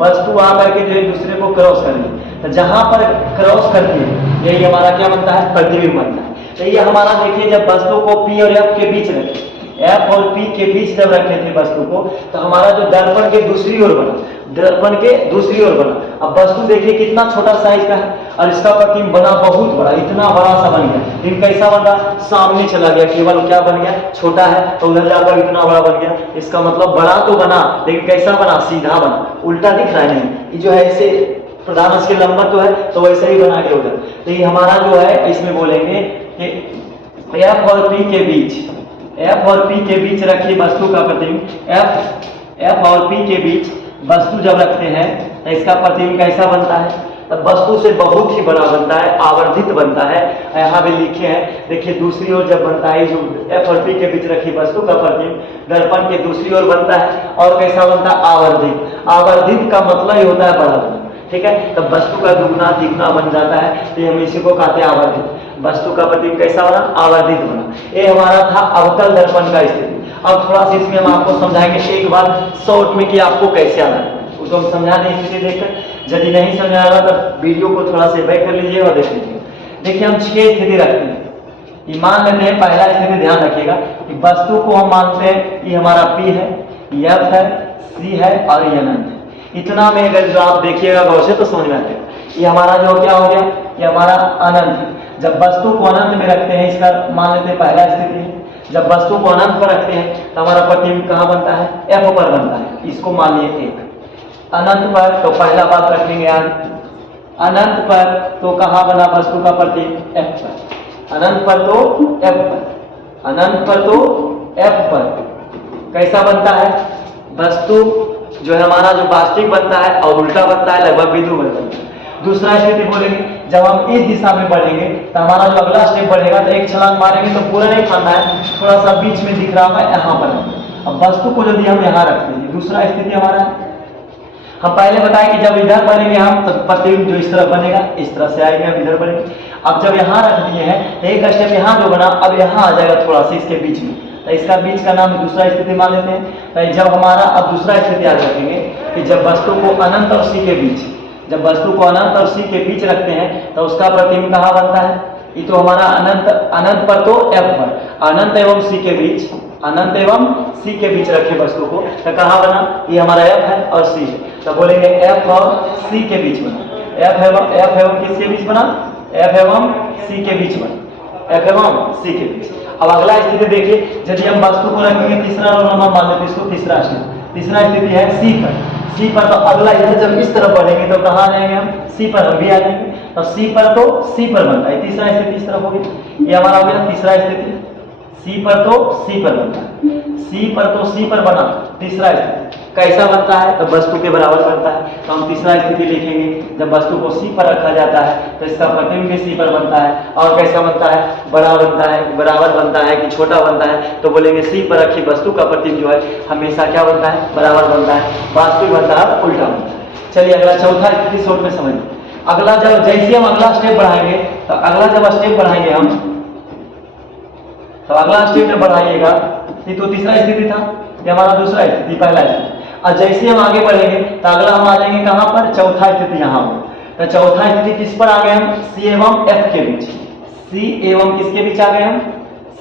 वस्तु आकर के जो है दूसरे को क्रॉस करेगी, तो जहां पर क्रॉस करती है यही हमारा क्या बनता है, प्रतिबिंब बनता है। तो ये हमारा देखिए जब वस्तु को P और F के बीच रखे, F और P के बीच जब रखे थे वस्तु को तो हमारा जो दर्पण के दूसरी ओर बना, दर्पण के दूसरी ओर बना। अब वस्तु देखिए कितना छोटा साइज का है और इसका प्रतिबिंब बना बहुत बड़ा, इतना बड़ा सा बन गया, लेकिन कैसा बन रहा, सामने चला गया, केवल क्या बन गया, छोटा है तो उधर जाकर इतना बड़ा बन गया। इसका मतलब बड़ा तो बना लेकिन कैसा बना, सीधा बना, उल्टा दिख रहा है नहीं, ये जो है ऐसे प्रधान अक्ष के लंबवत तो है तो वैसे ही बना के उधर। तो ये हमारा जो है इसमें बोलेंगे कि F और P के बीच, F और P के बीच रखी वस्तु का प्रतिबिंब, F और P के बीच वस्तु जब रखते हैं तो इसका प्रतिबिंब कैसा बनता है, तो वस्तु से बहुत ही बड़ा बनता है, आवर्धित बनता है। यहाँ भी लिखे हैं देखिए दूसरी ओर जब बनता है, जो F और P के बीच रखी वस्तु का प्रतिबिंब दर्पण के दूसरी ओर बनता है और कैसा बनता है, आवर्धित। आवर्धित का मतलब ही होता है बड़ा, ठीक है, तब वस्तु का दुगना तिगुना बन जाता है, तो हम इसी को कहते हैं आवर्धित। वस्तु का प्रतिबिंब कैसा बना, आवर्धित बना। ये हमारा था अवतल दर्पण का स्थिति। अब थोड़ा सा इसमें हम आपको समझाएंगे एक बार शॉर्ट में कि आपको कैसे आना है, उसको हम समझा दें स्थिति देखकर। यदि नहीं समझ आ रहा तो वीडियो को थोड़ा सा बैक कर लीजिए और देख लीजिए। देखिए हम 6 स्थिति रखते हैं। ये मान लेते हैं, पहला स्थिति ध्यान रखिएगा कि वस्तु को हम मानते हैं ये हमारा P है, F है, C है और ये अनंत है। इतना में अगर जो आप देखिएगा गौर से तो समझ में आएगा। ये हमारा जो क्या हो गया, ये हमारा अनंत है। जब वस्तु को अनंत में रखते हैं, इसका मान लेते हैं पहला स्थिति है। जब वस्तु को अनंत पर रखते हैं तो हमारा प्रतिबिंब कहाँ बनता है, F पर बनता है। इसको मान लिए 1। अनंत पर तो पहला बात रखेंगे यार, अनंत पर तो कहाँ बना वस्तु का प्रतिबिंब, F पर। अनंत पर तो F पर, अनंत पर तो F पर कैसा बनता है, वस्तु जो है हमारा जो वास्तविक बनता है और उल्टा बनता है, लगभग बिंदु बनता है। दूसरा स्थिति बोलेंगे, जब हम इस दिशा में बढ़ेंगे तो हमारा जो अगला स्टेप बढ़ेगा तो एक छलांग मारेंगे तो पूरा नहीं खाना है, थोड़ा सा बीच में दिख रहा है यहाँ पर। अब वस्तु को यदि हम यहाँ रखते हैं, दूसरा स्थिति हमारा है, हम पहले बताएं कि जब इधर बढ़ेंगे हम तो प्रतिबिंब जो इस तरफ बनेगा, इस तरह से आएंगे, हम इधर बढ़ेंगे। अब जब यहाँ रख दिए हैं तो एक स्टेप यहाँ जो बना अब यहाँ आ जाएगा थोड़ा सा इसके बीच में, तो इसका बीच का नाम दूसरा स्थिति मान लेते हैं। तो जब हमारा अब दूसरा स्थिति याद रखेंगे कि जब वस्तु को अनंत और C के बीच, जब वस्तु को अनंत और C के बीच रखते हैं तो उसका प्रतिबिंब कहाँ बनता है, ये तो हमारा अनंत पर तो F पर, अनंत एवं C के बीच, अनंत एवं C के बीच रखे वस्तु को तो कहाँ बना, ये हमारा F है और C है। तो बोलेंगे F और C के बीच बना, F एवं किसके बीच बना, F एवं C के बीच बना, F एवं C के बीच। अब अगला स्थिति देखिए, यदि हम वस्तु को रखेंगे तीसरा रोल नंबर मान लेते हैं इसको, तीसरा स्थिति है C पर तो अगला इधर जब इस तरफ बढ़ेंगे तो कहाँ आ जाएंगे हम, C पर हम भी आ जाएंगे। तो C पर तो C पर बनता है, तीसरा स्थिति इस तरफ होगी, ये हमारा हो गया तीसरा स्थिति। C पर तो C पर बनता है, C पर तो C पर बना, तीसरा स्थिति कैसा बनता है तो वस्तु के बराबर बनता है। तो हम तीसरा स्थिति लिखेंगे, जब वस्तु को C पर रखा जाता है तो इसका प्रतिबिंब भी C पर बनता है। और कैसा बनता है, बड़ा बनता है, बराबर बनता है कि छोटा बनता है, तो बोलेंगे C पर रखी वस्तु का प्रतिबिंब जो है हमेशा क्या बनता है, बराबर बनता है, वास्तविक बनता है, उल्टा बनता है। चलिए अगला चौथा स्थिति शॉर्ट में समझिए। अगला जब जैसे हम अगला स्टेप बढ़ाएंगे तो अगला जब स्टेप बढ़ाएंगे हम तो अगला स्टेप जब बढ़ाइएगा, ये तो तीसरा स्थिति था, ये हमारा दूसरा स्थिति, पहला स्थिति। और जैसे हम आगे बढ़ेंगे तो अगला हम आ जाएंगे कहाँ पर, चौथा स्थिति यहाँ पर। तो चौथा स्थिति किस पर आ गए हम, C एवं F के बीच, C एवं किसके बीच आ गए हम,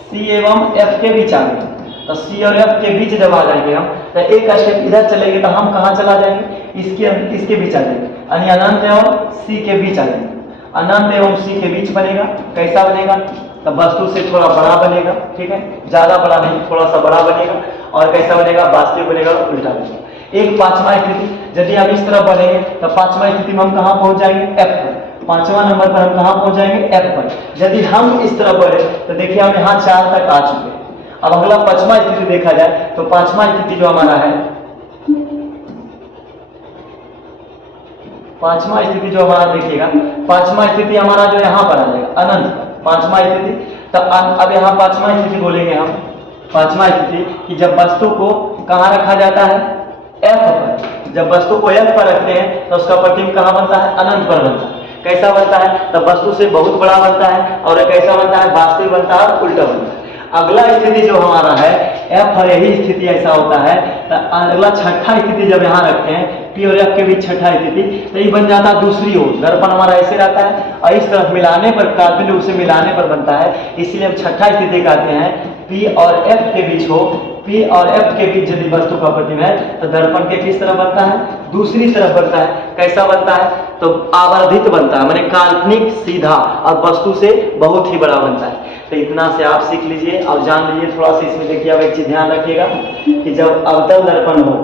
C एवं F के बीच आ गए। तो C और F के बीच जब आ जाएंगे हम तो एक स्टेप इधर चलेंगे तो हम कहाँ चला जाएंगे, इसके बीच आ जाएंगे, यानी अनंत एवं C के बीच आ जाएंगे। अनंत एवं C के बीच बनेगा, कैसा बनेगा, तो वस्तु से थोड़ा बड़ा बनेगा, ठीक है, ज्यादा बड़ा नहीं, थोड़ा सा बड़ा बनेगा। और कैसा बनेगा, वास्तविक बनेगा, उल्टा बनेगा। एक पांचवा स्थिति, यदि हम इस तरफ बढ़ेंगे तो पांचवा स्थिति में हम कहाँ पहुंच जाएंगे, F पर। पांचवा नंबर पर हम कहाँ पहुंच जाएंगे, F पर। यदि हम इस तरफ बढ़े तो देखिए हम यहाँ 4 तक आ चुके हैं। अब अगला पांचवा स्थिति देखा जाए तो पांचवा स्थिति जो हमारा है, पांचवा स्थिति जो हमारा देखिएगा, पांचवा स्थिति हमारा जो यहाँ पर आ जाएगा अनंत, पांचवा स्थिति। तो अब यहाँ पांचवा स्थिति बोलेंगे हम, पांचवा स्थिति कि जब वस्तु को कहाँ रखा जाता है, F पर। जब वस्तु को F पर रखते हैं तो उसका प्रतिबिंब कहाँ बनता है, अनंत पर बनता है। कैसा बनता है, तो वस्तु से बहुत बड़ा बनता है। और कैसा बनता है, वास्तविक बनता है और उल्टा बनता है। अगला स्थिति जो हमारा है F और यही स्थिति ऐसा होता है। तो अगला छठा स्थिति जब यहाँ रखते हैं, P और F के बीच छठा स्थिति, तो ये बन जाता है दूसरी ओर। दर्पण हमारा ऐसे रहता है और इस तरफ मिलाने पर, काल्पनिक रूप से मिलाने पर बनता है। इसलिए हम छठा स्थिति कहते हैं P और F के बीच हो, P और F के बीच यदि वस्तु का प्रतिबिंब है तो दर्पण के किस तरफ बनता है, दूसरी तरफ बनता है। कैसा बनता है, तो आवर्धित बनता है, माने काल्पनिक सीधा, और वस्तु से बहुत ही बड़ा बनता है। तो इतना से आप सीख लीजिए और जान लीजिए। थोड़ा सा इसमें देखिए, अब एक चीज ध्यान रखिएगा कि जब अवतल दर्पण हो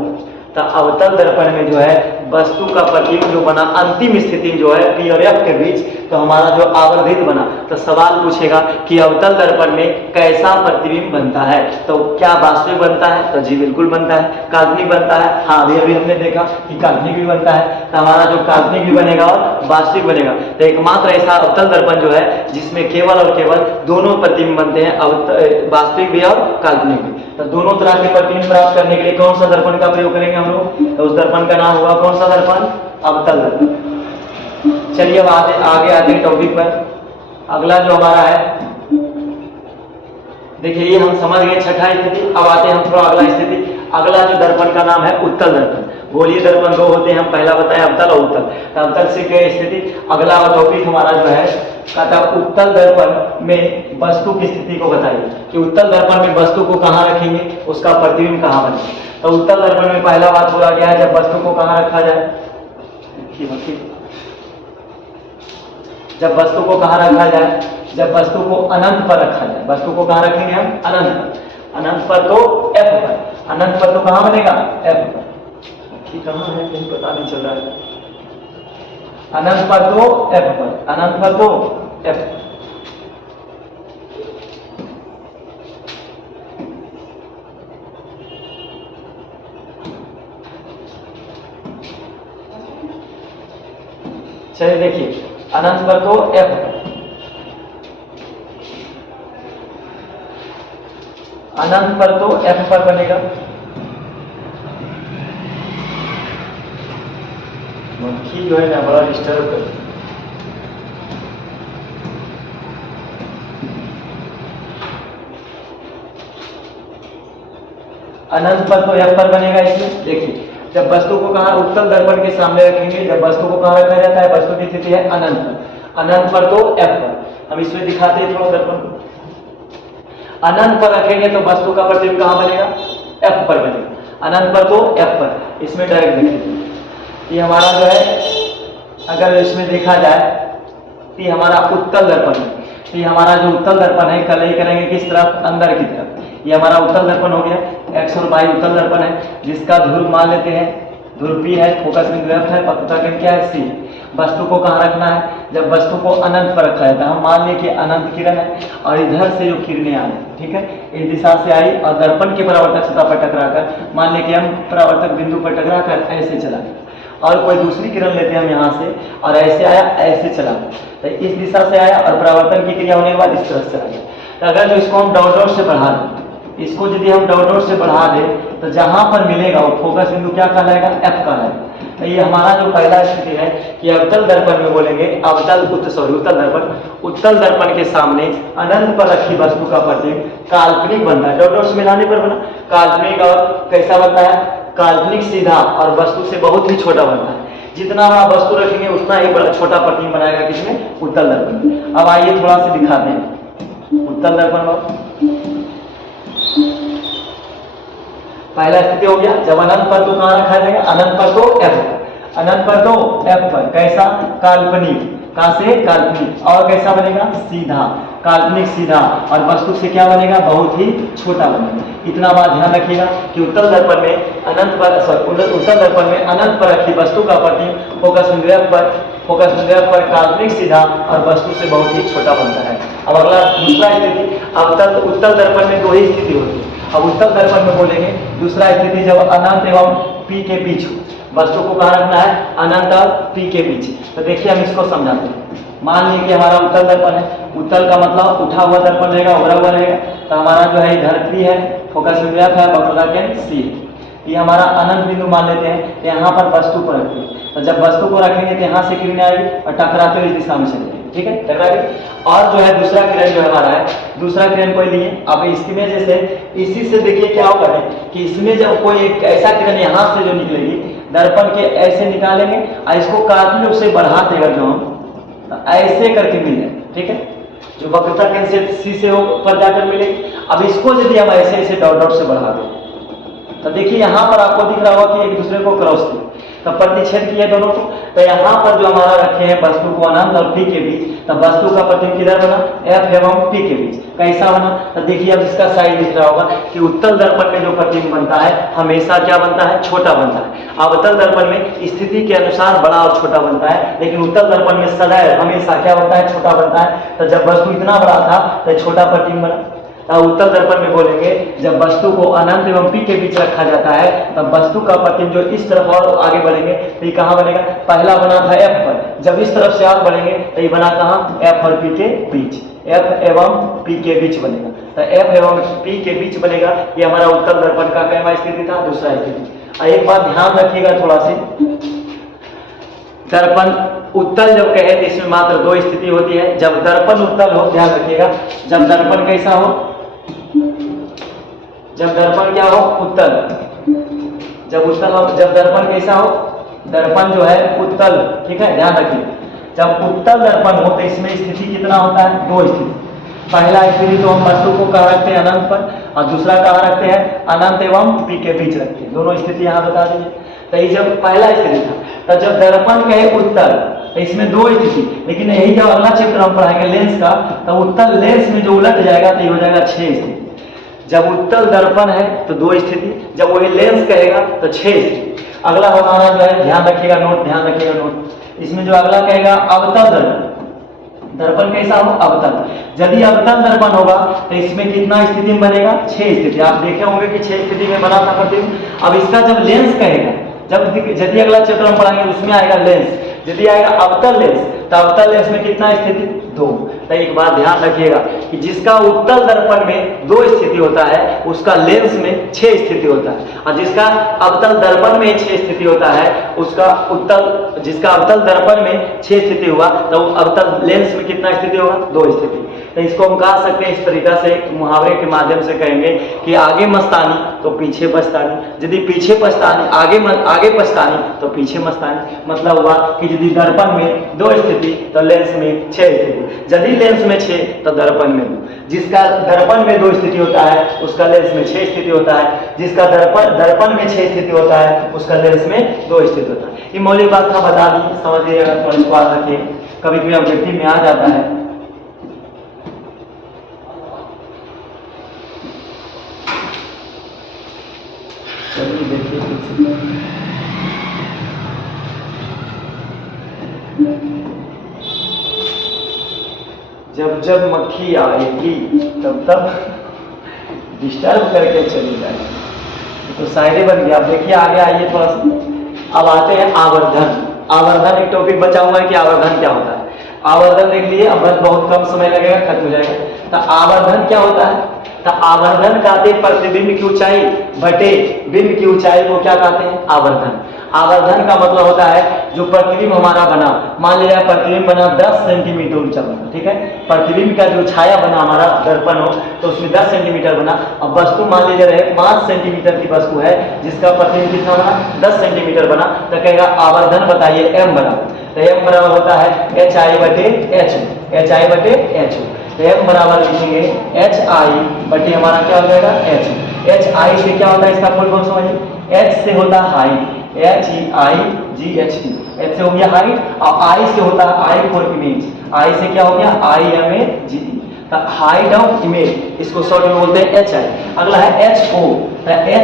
तो अवतल दर्पण में जो है वस्तु का प्रतिबिंब जो बना अंतिम स्थिति जो है P और F के बीच, तो हमारा जो आवर्धित बना, तो सवाल पूछेगा कि अवतल दर्पण में कैसा प्रतिबिंब बनता है। तो क्या वास्तविक बनता है, तो जी बिल्कुल बनता है। काल्पनिक बनता है, हाँ अभी हमने देखा कि काल्पनिक भी बनता है। तो हमारा जो काल्पनिक भी बनेगा और वास्तविक बनेगा। तो एकमात्र ऐसा अवतल दर्पण जो है जिसमें केवल और केवल दोनों प्रतिबिंब बनते हैं, वास्तविक भी और काल्पनिक भी। तो दोनों तरह के प्रतिबिंब प्राप्त करने के लिए कौन सा दर्पण का प्रयोग करेंगे हम लोग, तो उस दर्पण का नाम होगा कौन सा दर्पण, अवतल दर्पण। चलिए अब आगे आते हैं टॉपिक पर। अगला जो हमारा है देखिए ये हम समझ गए छठा स्थिति। अब आते हैं हम थोड़ा अगला स्थिति। अगला जो दर्पण का नाम है उत्तल दर्पण। गोलीय दर्पण दो होते हैं, हम पहला बताया अवतल और उत्तल। तो अवतल से क्या स्थिति, अगला टॉपिक हमारा जो है कहता उत्तल दर्पण में वस्तु की स्थिति को बताइए कि उत्तल दर्पण में वस्तु को कहाँ रखेंगे, उसका प्रतिबिंब कहाँ बनेगा। तो उत्तल दर्पण में पहला बात बोला गया है जब वस्तु को कहाँ रखा जाए, जब वस्तु को कहाँ रखा जाए, जब वस्तु को अनंत पर रखा जाए। वस्तु को कहाँ रखेंगे हम, अनंत पर। अनंत पर तो F पर, अनंत पर तो कहाँ बनेगा, F पर। कहाँ है कहीं पता नहीं चल रहा है। अनंत पर तो F पर, अनंत पर तो F पर। चलिए देखिए अनंत पर तो F पर, अनंत पर तो F पर बनेगा। मक्खी जो है ना बड़ा डिस्टर्ब कर, अनंत पर तो F पर बनेगा। इसमें देखिए जब वस्तु को कहाँ उत्तल दर्पण के सामने रखेंगे, जब वस्तु को कहाँ रखा जाता है, वस्तु की स्थिति है अनंत पर। अनंत पर तो F पर। हम इसमें दिखाते हैं थोड़ा दर्पण को। अनंत पर रखेंगे तो वस्तु का प्रतिबिंब कहाँ बनेगा, F पर बनेगा। अनंत पर तो F पर। इसमें डायरेक्ट देखिए ये हमारा जो है, अगर इसमें देखा जाए तो ये हमारा उत्तल दर्पण है। तो ये हमारा जो उत्तल दर्पण है कलई करेंगे किस तरफ, अंदर की तरफ। ये हमारा उत्तल दर्पण हो गया, एक्स और वाई उत्तल दर्पण है, जिसका ध्रुव मान लेते हैं ध्रुव P है, फोकस बिंदु F है, वक्रता केंद्र क्या है, C। वस्तु को कहाँ रखना है, जब वस्तु को अनंत पर रखा जाता है। हम मान लें कि अनंत किरण है और इधर से जो किरणें आ रही, ठीक है, इस दिशा से आई और दर्पण के परावर्तक सतह पर टकराकर, मान लें कि हम परावर्तक बिंदु पर टकराकर ऐसे चला गया, और कोई दूसरी किरण लेते हैं हम यहाँ से और ऐसे आया, ऐसे चला, तो इस दिशा से आया और परावर्तन की क्रिया होने के बाद इस तरफ से आ गया। तो अगर जो इसको हम डॉट से बढ़ा दें, इसको यदि हम डॉट से बढ़ा दें तो जहां पर मिलेगा वो फोकस बिंदु क्या कहलाएगा, F कहलाएगा। तो ये हमारा जो पहला स्थिति है कि अवतल दर्पण में बोलेंगे उत्तल दर्पण, उत्तल दर्पण के सामने अनंत पर रखी वस्तु का प्रतिबिंब काल्पनिक बनता है। डॉट से मिलाने पर बना काल्पनिक, और कैसा बनता है, काल्पनिक सीधा और वस्तु से बहुत ही छोटा बनता है। जितना बड़ा वस्तु रखेंगे उतना ही बड़ा छोटा प्रतिबिंब बनाएगा किसमें, उत्तल दर्पण। अब आइए थोड़ा सा दिखाते हैं उत्तल दर्पण में। पहला स्थिति हो गया जब अनंत पर तो कहाँ रखा जाएगा, अनंत पर तो F पर, अनंत पर तो F पर। कैसा, काल्पनिक, कहाँ से, काल्पनिक, और कैसा बनेगा, सीधा, काल्पनिक सीधा, और वस्तु से क्या बनेगा, बहुत ही छोटा बनेगा। इतना बात ध्यान रखिएगा कि उत्तल दर्पण में अनंत पर, उत्तल दर्पण में अनंत पर रखी वस्तु का प्रतिबिंब फोकस बिंदु F पर काल्पनिक सीधा और वस्तु से बहुत ही छोटा बनता है। अब अगला दूसरा स्थिति, उत्तल दर्पण में दो ही स्थिति होती है। अब उत्तल दर्पण में बोलेंगे दूसरा स्थिति जब अनंत एवं P के बीच हो, वस्तु को कहाँ रखना है, अनंत और P के बीच। तो देखिए हम इसको समझाते हैं। मान लीजिए कि हमारा उत्तल दर्पण है, उत्तल का मतलब उठा हुआ दर्पण रहेगा, उभरा हुआ रहेगा। तो हमारा जो है धरती है, फोकस बिंदु F है, वक्रता केंद्र C। ये हमारा अनंत बिंदु मान लेते हैं, तो यहाँ पर वस्तु को रखते हैं। तो जब वस्तु को रखेंगे तो यहाँ से किरण आएगी और टकराते हुए इस दिशा में चलेगी, ठीक है, टकरा गई। और जो है दूसरा किरण जो हमारा है, दूसरा किरण कोई लिए, अब इसमें जैसे इसी से देखिए क्या होगा कि इसमें जब कोई एक ऐसा किरण यहाँ से जो निकलेगी, दर्पण के ऐसे निकालेंगे और इसको काटने उसे बढ़ा देगा, जो हम ऐसे करके मिल जाए, ठीक है, जो वक्रता केंद्र से C से ऊपर जाकर मिलेगी। अब इसको यदि हम ऐसे ऐसे डॉट से बढ़ा दें तो देखिए यहाँ पर आपको दिख रहा होगा कि एक दूसरे को क्रॉस किया, तो प्रतिच्छेद किए दोनों को। तो यहाँ पर जो हमारा रखे हैं वस्तु को अनंत और P के बीच, तो वस्तु का प्रतिबिंब किधर बना, F एवं P के बीच। कैसा बना, तो देखिए अब इसका साइज दिख रहा होगा कि उत्तल दर्पण में जो प्रतिबिंब बनता है हमेशा क्या बनता है, छोटा बनता है। अवतल दर्पण में स्थिति के अनुसार बड़ा और छोटा बनता है, लेकिन उत्तल दर्पण में सदैव हमेशा क्या बनता है, छोटा बनता है। तो जब वस्तु इतना बड़ा था तो छोटा प्रतिबिंब बना। उत्तल दर्पण में बोलेंगे जब वस्तु को अनंत एवं P के बीच रखा जाता है तब वस्तु का प्रतिबिंब जो इस तरफ और आगे बढ़ेंगे तो ये कहाँ बनेगा, पहला बना था F पर, जब इस तरफ से आगे बढ़ेंगे तो ये बना कहाँ, F और P के बीच, F एवं P के बीच बनेगा। तो F एवं P के बीच बनेगा। ये हमारा उत्तल दर्पण का कैवा स्थिति था, दूसरा स्थिति। एक बात ध्यान रखिएगा थोड़ा सी, दर्पण उत्तल जब कहे तो इसमें मात्र दो स्थिति होती है। जब दर्पण उत्तल हो, ध्यान रखिएगा, जब दर्पण कैसा हो, जब दर्पण क्या हो, उत्तल, जब दर्पण कैसा हो, दर्पण जो है उत्तल, ठीक है, ध्यान रखिए। जब उत्तल दर्पण हो तो इसमें स्थिति कितना होता है, दो स्थिति। पहला स्थिति तो हम वस्तु को कहाँ रखते हैं, अनंत पर, और दूसरा कहाँ रखते हैं, अनंत एवं पी के बीच रखते हैं। दोनों स्थिति यहाँ बता दीजिए। तो ये जब पहला स्थिति था, तो जब दर्पण कहे उत्तल तो इसमें दो स्थिति, लेकिन यही जब अगला चैप्टर हम पढ़ाएंगे लेंस का, तो उत्तल लेंस में जो उलट जाएगा तो ये हो जाएगा 6 स्थिति। जब उत्तल दर्पण है तो 2 स्थिति, जब वही लेंस कहेगा तो 6 स्थिति। अगला हमारा जो है, ध्यान रखिएगा नोट, ध्यान रखिएगा नोट, इसमें जो अगला कहेगा अवतल दर्पण। दर्पण कैसा हो, अवतल। यदि अवतल दर्पण होगा तो इसमें कितना स्थिति में बनेगा, 6 स्थिति। आप देखे होंगे कि 6 स्थिति में बना था प्रतिबिंब। अब इसका जब लेंस कहेगा, जब यदि अगला चैप्टर हम पढ़ाएंगे उसमें आएगा लेंस, यदि आएगा अवतल लेंस तो अवतल लेंस में कितना स्थिति, 2। तो एक बात ध्यान रखिएगा कि जिसका उत्तल दर्पण में 2 स्थिति होता है उसका लेंस में 6 स्थिति होता है, और जिसका अवतल दर्पण में 6 स्थिति होता है उसका जिसका अवतल दर्पण में 6 स्थिति हुआ तो अवतल लेंस में कितना स्थिति होगा, 2 स्थिति। तो इसको हम कह सकते हैं इस तरीका से, मुहावरे के माध्यम से कहेंगे कि आगे मस्तानी तो पीछे पछतानी, यदि पीछे पछतानी आगे पछतानी तो पीछे मस्तानी। मतलब हुआ कि यदि दर्पण में 2 स्थिति तो लेंस में 6 स्थिति, यदि लेंस में 6 तो दर्पण में 2। जिसका दर्पण में 2 स्थिति होता है उसका लेंस में 6 स्थिति होता है, जिसका दर्पण में 6 स्थिति होता है उसका लेंस में 2 स्थिति होता है। ये मौलिक बात था, बता दी, समझिए, थोड़ी स्वाद रखिए, कभी कभी ऑब्जेक्टिव में आ जाता है। चलिए देखिए, जब जब मक्खी आएगी तब तब डिस्टर्ब करके चली जाएगी। तो शायरी बन गया। अब देखिए आगे आइए थोड़ा सा। अब आते हैं आवर्धन। आवर्धन एक टॉपिक बचा हुआ है कि आवर्धन क्या होता है। आवर्धन देख लिए, अब बस बहुत कम समय लगेगा, खत्म हो जाएगा। तो आवर्धन क्या होता है, तो आवर्धन कहते हैं प्रतिबिंब की ऊंचाई बटे बिंब की ऊंचाई को क्या कहते हैं, आवर्धन। आवर्धन का मतलब होता है जो प्रतिबिंब हमारा बना, मान लिया प्रतिबिंब बना 10 सेंटीमीटर ऊंचा बना, ठीक है, प्रतिबिंब का जो छाया बना हमारा दर्पण हो तो उसमें 10 सेंटीमीटर बना। अब वस्तु मान लीजिए रहे 5 सेंटीमीटर की वस्तु है जिसका प्रतिबिंब कितना बना, 10 सेंटीमीटर बना, तो कहेगा आवर्धन बताइए, एम बना। तो एम बराबर होता है HI बटे HO, HI बटे HO। तो एम बराबर लिखेंगे HI बटे हमारा क्या हो जाएगा, HO। HI से क्या होता है, इसका फुल फॉर्म समझिए। H से होता है हाइट, HEIGHT, H से हो गया हाइट, और I से होता है I फॉर इमेज, I से क्या हो गया, IMAGE, हाइट ऑफ इमेज, इसको शॉर्ट में बोलते हैं HI। अगला है HO।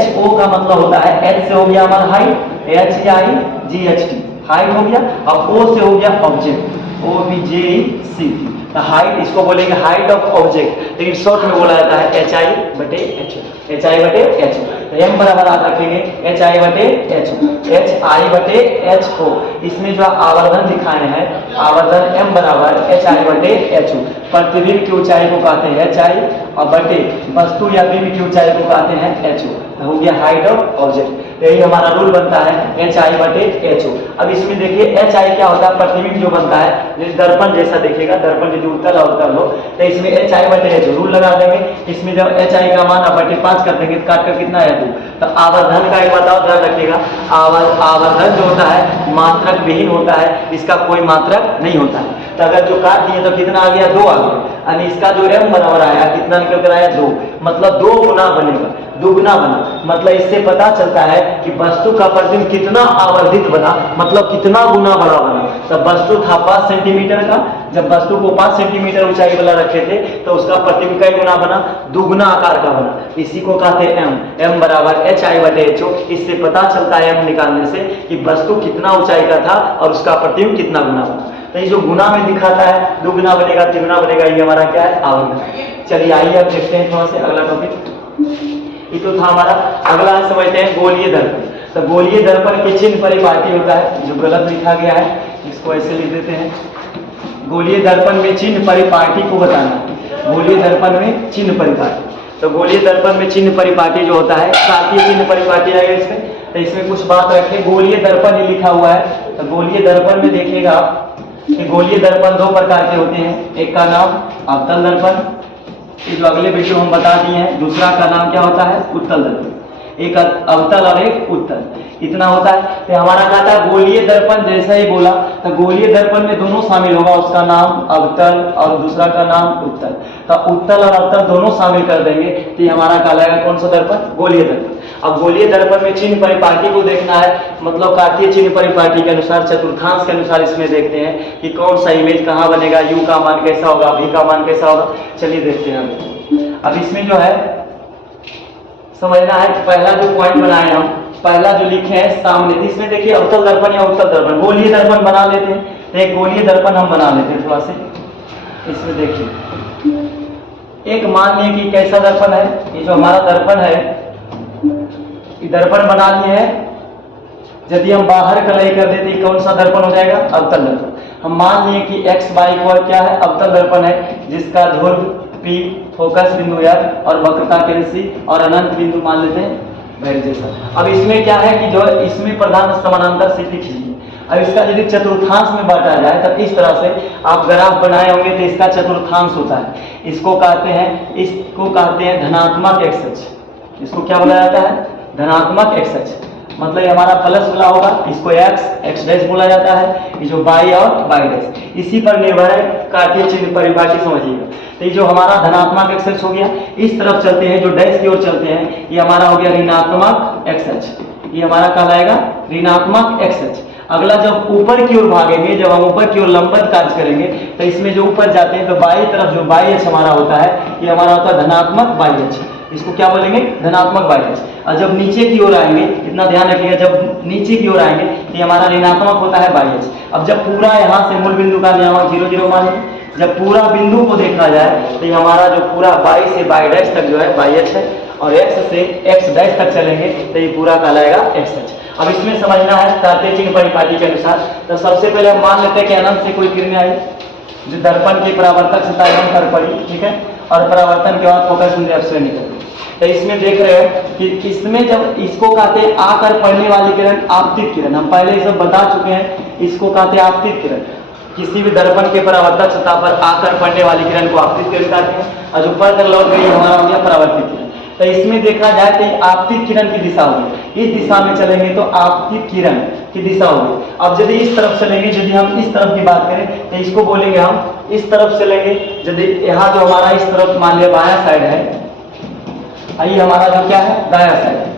HO का मतलब होता है, H से हो गया हमारा हाइट, HEIGHT, हाइट हो गया, और O से हो गया ऑब्जेक्ट, OBJECT, हाइट, इसको बोलेंगे हाइट ऑफ ऑब्जेक्ट, लेकिन शॉर्ट में बोला जाता है HI बटे HO, HI बटे HO। तो एम बराबर याद रखेंगे HI बटे HO, HI बटे HO। इसमें जो आवर्धन दिखाए हैं, आवर्धन एम बराबर HI बटे HO। प्रतिबिंब की ऊंचाई को कहते हैं HI, और बटे वस्तु या बिंब की ऊंचाई को कहते हैं HO। तो हो गया हाइट ऑफ ऑब्जेक्ट। तो यही हमारा रूल बनता है HI बटे HO। अब इसमें देखिए HI क्या होता है, प्रतिबिंब जो बनता है जैसे दर्पण जैसा दिखेगा, दर्पण जो उत्तल अवतल हो, तो इसमें HI बटे HO रूल लगा देंगे। इसमें जब HI का मान बटे 5 कर देंगे, काट कर कितना है 2। तो आवर्धन का एक बताओ, ध्यान रखिएगा, आवर्धन जो होता है मात्रक विहीन होता है, इसका कोई मात्रक नहीं होता है। तो अगर जो काट दिए तो कितना आ गया, 2 आ गया, यानी इसका जो एम बराबर आया, कितना निकल कर आया, 2, मतलब 2 गुना बनेगा, दुगना बना। मतलब इससे पता चलता है कि वस्तु का प्रतिबिंब कितना आवर्धित बना, मतलब कितना गुना बड़ा बना। तब वस्तु था 5 सेंटीमीटर का, जब वस्तु को 5 सेंटीमीटर ऊंचाई वाला रखे थे तो उसका प्रतिबिंब कई गुना बना, दुगना आकार का बना। इसी को कहते हैं एम, एम बराबर HI बटे HO। इससे पता चलता है एम निकालने से कि वस्तु कितना ऊंचाई का था और उसका प्रतिबिंब कितना गुना बना। तो ये जो गुना में दिखाता है, दुगुना बनेगा, तिगुना बनेगा, ये हमारा क्या है, आवर्धन। चलिए आइए अब देखते हैं थोड़ा सा अगला टॉपिक। ये तो था हमारा। अगला समझते हैं गोलीय दर्पण। तो गोलीय दर्पण के चिन्ह परिपाटी होता है, जो गलत लिखा गया है इसको ऐसे लिख देते हैं। गोलीय दर्पण में चिन्ह परिपाटी को बताना, गोलीय दर्पण में चिन्ह परिपाटी। तो गोलीय दर्पण में चिन्ह परिपाटी जो होता है, साथ ही चिन्ह परिपाटी आएगा इसमें। तो इसमें कुछ बात रखें, गोलीय दर्पण ये लिखा हुआ है। तो गोलीय दर्पण में देखिएगा कि गोलीय दर्पण 2 प्रकार के होते हैं। एक का नाम अवतल दर्पण, ये जो अगले वीडियो हम बता दिए हैं, दूसरा का नाम क्या होता है? उत्तल दर्पण। एक अवतल और एक उत्तल, इतना होता है। तो हमारा कहा था गोलीय दर्पण, जैसा ही बोला तो गोलीय दर्पण में दोनों शामिल होगा, उसका नाम अवतल और दूसरा का नाम उत्तल। तो उत्तल और अवतल दोनों शामिल कर देंगे तो ये हमारा कहलाएगा कौन सा दर्पण? गोलीय दर्पण। अब गोलीय दर्पण में चिन्ह परिपाटी को देखना है, मतलब कार्तीय चिन्ह परिपाटी के अनुसार, चतुर्थांश के अनुसार इसमें देखते हैं कि कौन सा इमेज कहाँ बनेगा, यू का मान कैसा होगा, भी का मान कैसा होगा। चलिए देखते हैं। अब इसमें जो है समझना है कि पहला जो पॉइंट बनाए हम, पहला जो लिखे हैं सामने, इसमें देखिए अवतल दर्पण या उत्तल दर्पण, गोलीय दर्पण बना लेते हैं। तो एक गोलीय दर्पण हम बना लेते हैं थोड़ा से। इसमें देखिए एक मान लिया कि कैसा दर्पण है, ये जो हमारा दर्पण है, ये दर्पण बना लिए है। यदि हम बाहर कलई कर देते कौन सा दर्पण हो जाएगा? अवतल दर्पण। हम मान लिए कि x बाई इक्वल क्या है? अवतल दर्पण है, जिसका ध्रुव P, फोकस बिंदु R और वक्रता केंद्र C और अनंत बिंदु मान लेते हैं वैर जैसा। अब इसमें क्या है कि जो इसमें प्रधान समानांतर स्थिति खींचिए। अब इसका यदि चतुर्थांश में बांटा जाए तब इस तरह से आप ग्राफ बनाए होंगे तो इसका चतुर्थांश होता है। इसको कहते हैं धनात्मक एक्स अक्ष। इसको क्या बोला जाता है? धनात्मक एक्स अक्ष। मतलब ये हमारा प्लस वाला होगा, इसको एक्स डैश बोला जाता है, ये जो बाई और बाई डैश, इसी पर निर्भर है कार्तीय चिन्ह परिपाटी, समझिएगा। तो ये जो हमारा धनात्मक एक्स अक्ष हो गया, इस तरफ चलते हैं, जो डैश की ओर चलते हैं, ये हमारा हो गया ऋणात्मक एक्स अक्ष। ये हमारा कहलाएगा ऋणात्मक एक्स अक्ष। अगला जब ऊपर की ओर भागेंगे, जब हम ऊपर की ओर लंबवत कार्य करेंगे, तो इसमें जो ऊपर जाते हैं तो बाई तरफ जो बाई अक्ष हमारा होता है, ये हमारा होता है धनात्मक बाई अक्ष। इसको क्या बोलेंगे? धनात्मक बाई अक्ष। और जब नीचे की ओर आएंगे, इतना ध्यान रखिएगा, जब नीचे की ओर आएंगे तो ये हमारा ऋणात्मक होता है बाई अक्ष। अब जब पूरा यहाँ से मूल बिंदु का नियामक 0 0 माने, जब पूरा बिंदु को देखा जाए तो ये हमारा जो पूरा बाई से बाई डैश तक जो है बाई अक्ष है, और एक्स से एक्स डैश तक चलेंगे तो ये पूरा कहलाएगा एक्स अक्ष। अब इसमें समझना है कार्तीय चिन्ह परिपाटी के अनुसार। तो सबसे पहले हम मान लेते हैं कि अनंत से कोई किरण आई जो दर्पण की परावर्तक सतह एवं पर पड़ी, ठीक है, और परावर्तन के बाद फोकस बिंदु F से निकल। तो इसमें देख रहे हो कि इसमें जब इसको कहते हैं आकर पड़ने वाली किरण आपतित किरण, हम पहले ये सब बता चुके हैं। इसको कहते हैं आपतित किरण, किसी भी दर्पण के परावर्तक सतह पर आकर पड़ने वाली किरण को आपतित किरण कहते हैं, और जो पढ़कर लौट गई हमारा हो गया परावर्तित किरण। तो इसमें देखा जाए तो आपतित किरण की दिशा होगी, इस दिशा में चलेंगे तो आपतित किरण की दिशा होगी। अब यदि इस तरफ चलेंगे, यदि हम इस तरफ की बात करें तो इसको बोलेंगे हम इस तरफ चलेंगे। यदि यहाँ जो हमारा इस तरफ मान लिया बायां साइड है, ये हमारा जो क्या है दायां साइड है।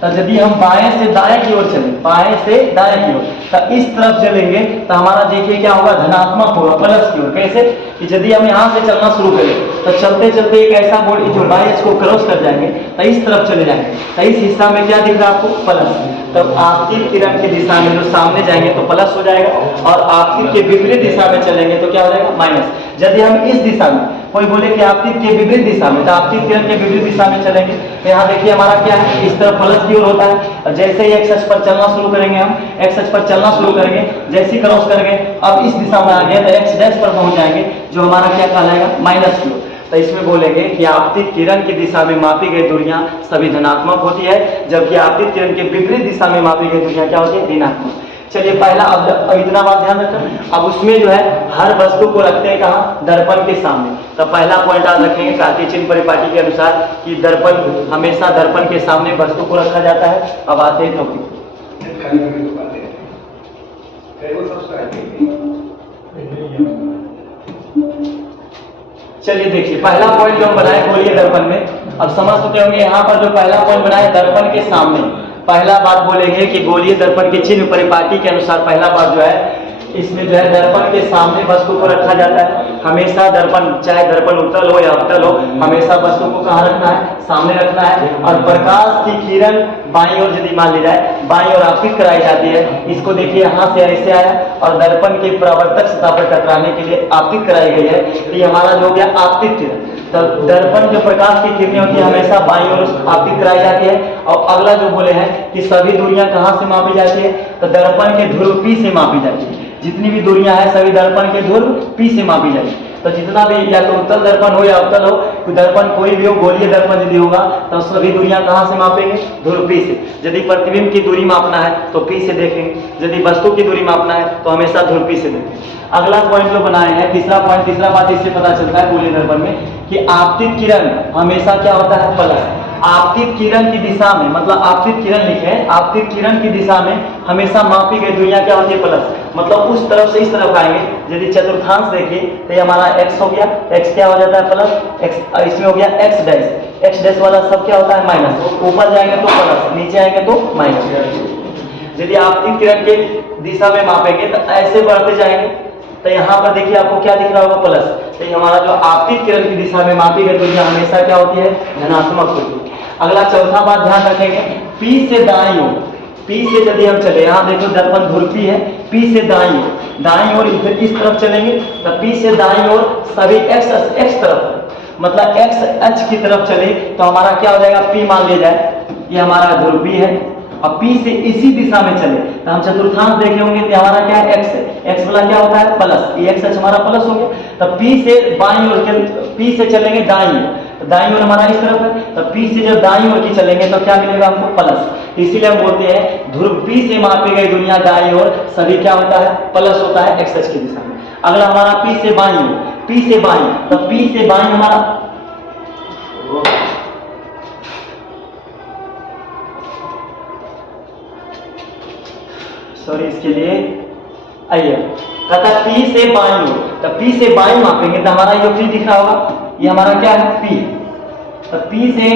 तो यदि हम बाएं से दाएं की ओर चलें, बाएं से दाएं की ओर, तो इस तरफ चलेंगे तो हमारा देखिए क्या होगा? धनात्मक होगा, प्लस की ओर। कैसे कि यदि हम यहाँ से चलना शुरू करें तो चलते चलते एक ऐसा बोर्ड जो बाई अक्ष को क्रॉस कर जाएंगे तो इस तरफ चले जाएंगे, तो इस हिस्सा में क्या दिख रहा है आपको? प्लस। तब आपतित किरण की दिशा में जो सामने जाएंगे तो प्लस हो जाएगा, और आपतित के विपरीत दिशा में चलेंगे तो क्या हो जाएगा? माइनस। यदि हम इस दिशा में, कोई बोले कि आपतित के विपरीत दिशा में, तो आपतित किरण के विपरीत दिशा में चलेंगे तो यहाँ देखिए हमारा क्या है? इस तरफ प्लस की ओर होता है। और जैसे ही एक्स अक्ष पर चलना शुरू करेंगे, हम एक्स अक्ष पर चलना शुरू करेंगे, जैसे ही क्रॉस करेंगे अब इस दिशा में आ गए तो एक्स डैश पर पहुंच जाएंगे, जो हमारा क्या कहलाएगा? माइनस की ओर। तो इसमें बोलेंगे कि आपतित किरण की दिशा में मापी गई दूरियां सभी धनात्मक होती है, जबकि आपतित किरण के विपरीत दिशा में मापी गई दूरियां क्या होती है? ऋणात्मक। चलिए पहला, अब इतना बात ध्यान रखें। अब उसमें जो है हर वस्तु को रखते हैं कहाँ? दर्पण के सामने। तो पहला पॉइंट आज रखेंगे कार्तीय चिन्ह परिपाटी के अनुसार कि दर्पण, हमेशा दर्पण के सामने वस्तु को रखा जाता है। अब आते हैं टॉपिक। चलिए देखिए पहला पॉइंट जो हम बनाए गोलीय दर्पण में, अब समझ चुके होंगे यहाँ पर जो पहला पॉइंट बनाए दर्पण के सामने। पहला बात बोलेंगे कि गोलीय दर्पण के चिन्ह परिपाटी के अनुसार पहला बात जो है, इसमें जो है दर्पण के सामने वस्तु को रखा जाता है। हमेशा दर्पण, चाहे दर्पण उत्तल हो या अवतल हो, हमेशा वस्तु को कहाँ रखना है? सामने रखना है। और प्रकाश की किरण बाईं ओर यदि मान ली जाए, बाईं ओर आपतित कराई जाती है। इसको देखिए यहाँ से ऐसे आया और दर्पण के परावर्तक सतह पर टकराने के लिए आपतित कराई गई है, तो ये हमारा जो हो गया आपतित किरण। तो दर्पण जो प्रकाश की किरणें होती है हमेशा बाईं ओर आपतित कराई जाती है। और अगला जो बोले हैं कि सभी दूरियां कहाँ से मापी जाती है? तो दर्पण के ध्रुव P से मापी जाती है। जितनी भी दूरियां हैं सभी दर्पण के ध्रुव P से मापी जाएगी। तो जितना भी, या तो उत्तल दर्पण हो या अवतल हो, दर्पण कोई भी हो, गोलीय दर्पण यदि होगा तो सभी दूरियां कहाँ से मापेंगे? ध्रुव P से। यदि प्रतिबिंब की दूरी मापना है तो P से देखेंगे, यदि वस्तु की दूरी मापना है तो हमेशा ध्रुव P से देखेंगे। अगला पॉइंट जो बनाए हैं, तीसरा पॉइंट, तीसरा बात इससे पता चलता है गोलीय दर्पण में कि आपतित किरण हमेशा क्या होता है, प्लस। आपतित किरण की दिशा में, मतलब आपतित किरण लिखे हैं, आपतित किरण की दिशा में हमेशा मापी गई दूरियां क्या होती है, प्लस। मतलब उस तरफ से इस तरफ आएंगे। यदि चतुर्थांश देखिए तो ये हमारा x हो गया, x क्या हो जाता है, प्लस। x इसमें हो गया x डैश, x डैश वाला सब क्या होता है, माइनस। ऊपर जाएंगे तो प्लस, नीचे आएंगे तो माइनस। यदि आपतित किरण के दिशा में मापेंगे तो ऐसे बढ़ते जाएंगे, तो यहाँ पर देखिए आपको क्या दिख रहा होगा, प्लस। तो हमारा जो आपतित किरण की दिशा में मापी गई दूरियां हमेशा क्या होती है, धनात्मक होती है। अगला चौथा बात ध्यान रखेंगे, P से दाईं ओर, P से यदि हम चले, यहाँ देखो दर्पण ध्रुवी है, P से दाईं ओर इधर इस तरफ चलेंगे तो P से दाईं ओर सभी x तरफ, मतलब x अक्ष की तरफ चले तो हमारा क्या हो जाएगा, P मान लिया जाए ये हमारा ध्रुवी है। अब P से इसी दिशा में चले तो हम चतुर्थांश देखे होंगे तो हमारा क्या है, x है, x वाला क्या होता है, प्लस। ये x अक्ष हमारा प्लस हो गया। तब P से बाईं ओर, P से चलेंगे दाईं ओर, तो दाईं ओर हमारा इस तरफ है, तो P से जब दाईं ओर की चलेंगे तो क्या मिलेगा हमको, प्लस। इसीलिए हम बोलते हैं ध्रुव P से मापी गई दूरियां दाईं ओर सभी क्या होता है, प्लस होता है x अक्ष की दिशा में। अगला हमारा P से बाईं ओर, P से बाईं, तो P से बाईं हमारा सॉरी इसके लिए आइए, कहता P से बाईं ओर, तो P से बाईं मापेंगे तो हमारा ये P दिख रहा होगा, ये हमारा क्या है, P। तो P से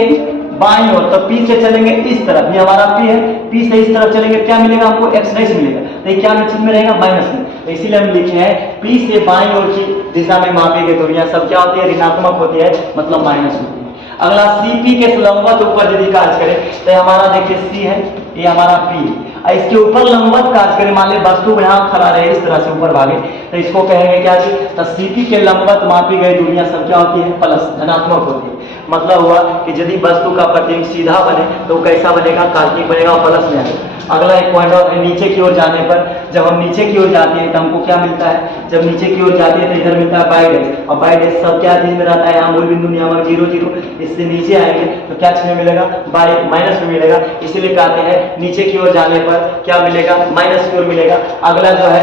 बाईं ओर, तो P से चलेंगे इस तरफ, ये हमारा P है, P से इस तरफ चलेंगे क्या मिलेगा हमको, x डैश मिलेगा। तो ये क्या निश्चित में रहेगा, माइनस में। तो इसीलिए हम लिखे हैं P से बाईं ओर की दिशा में मापी गई दूरियां सब क्या होती है, ऋणात्मक होती है, मतलब माइनस होती है। अगला CP के लंबवत ऊपर यदि कार्य करें तो हमारा देखिए C है, ये हमारा P है। इसके ऊपर लंबवत कार्य करें, मान ले वस्तु यहाँ खड़ा रहे इस तरह से ऊपर भागे तो इसको कहेंगे क्या जी, तो CP के लंबवत मापी गई दूरियां सब क्या होती है, प्लस, धनात्मक होती है। मतलब हुआ कि यदि वस्तु का प्रतिबिंब सीधा बने तो कैसा बनेगा, काल्पनिक बनेगा और प्लस में आएगा। अगला एक पॉइंट और है, नीचे की ओर जाने पर, जब हम नीचे की ओर जाते हैं तो हमको क्या मिलता है, जब नीचे की ओर जाते हैं तो इधर मिलता है बाई डैश, और बाई डैश सब क्या चीज में रहता है, यहाँ मूल बिंदु नियामक 0 0, इससे नीचे आएंगे तो क्या चीज में मिलेगा, बाई माइनस में मिलेगा। इसीलिए कहते हैं नीचे की ओर जाने पर क्या मिलेगा, माइनस की ओर मिलेगा। अगला जो है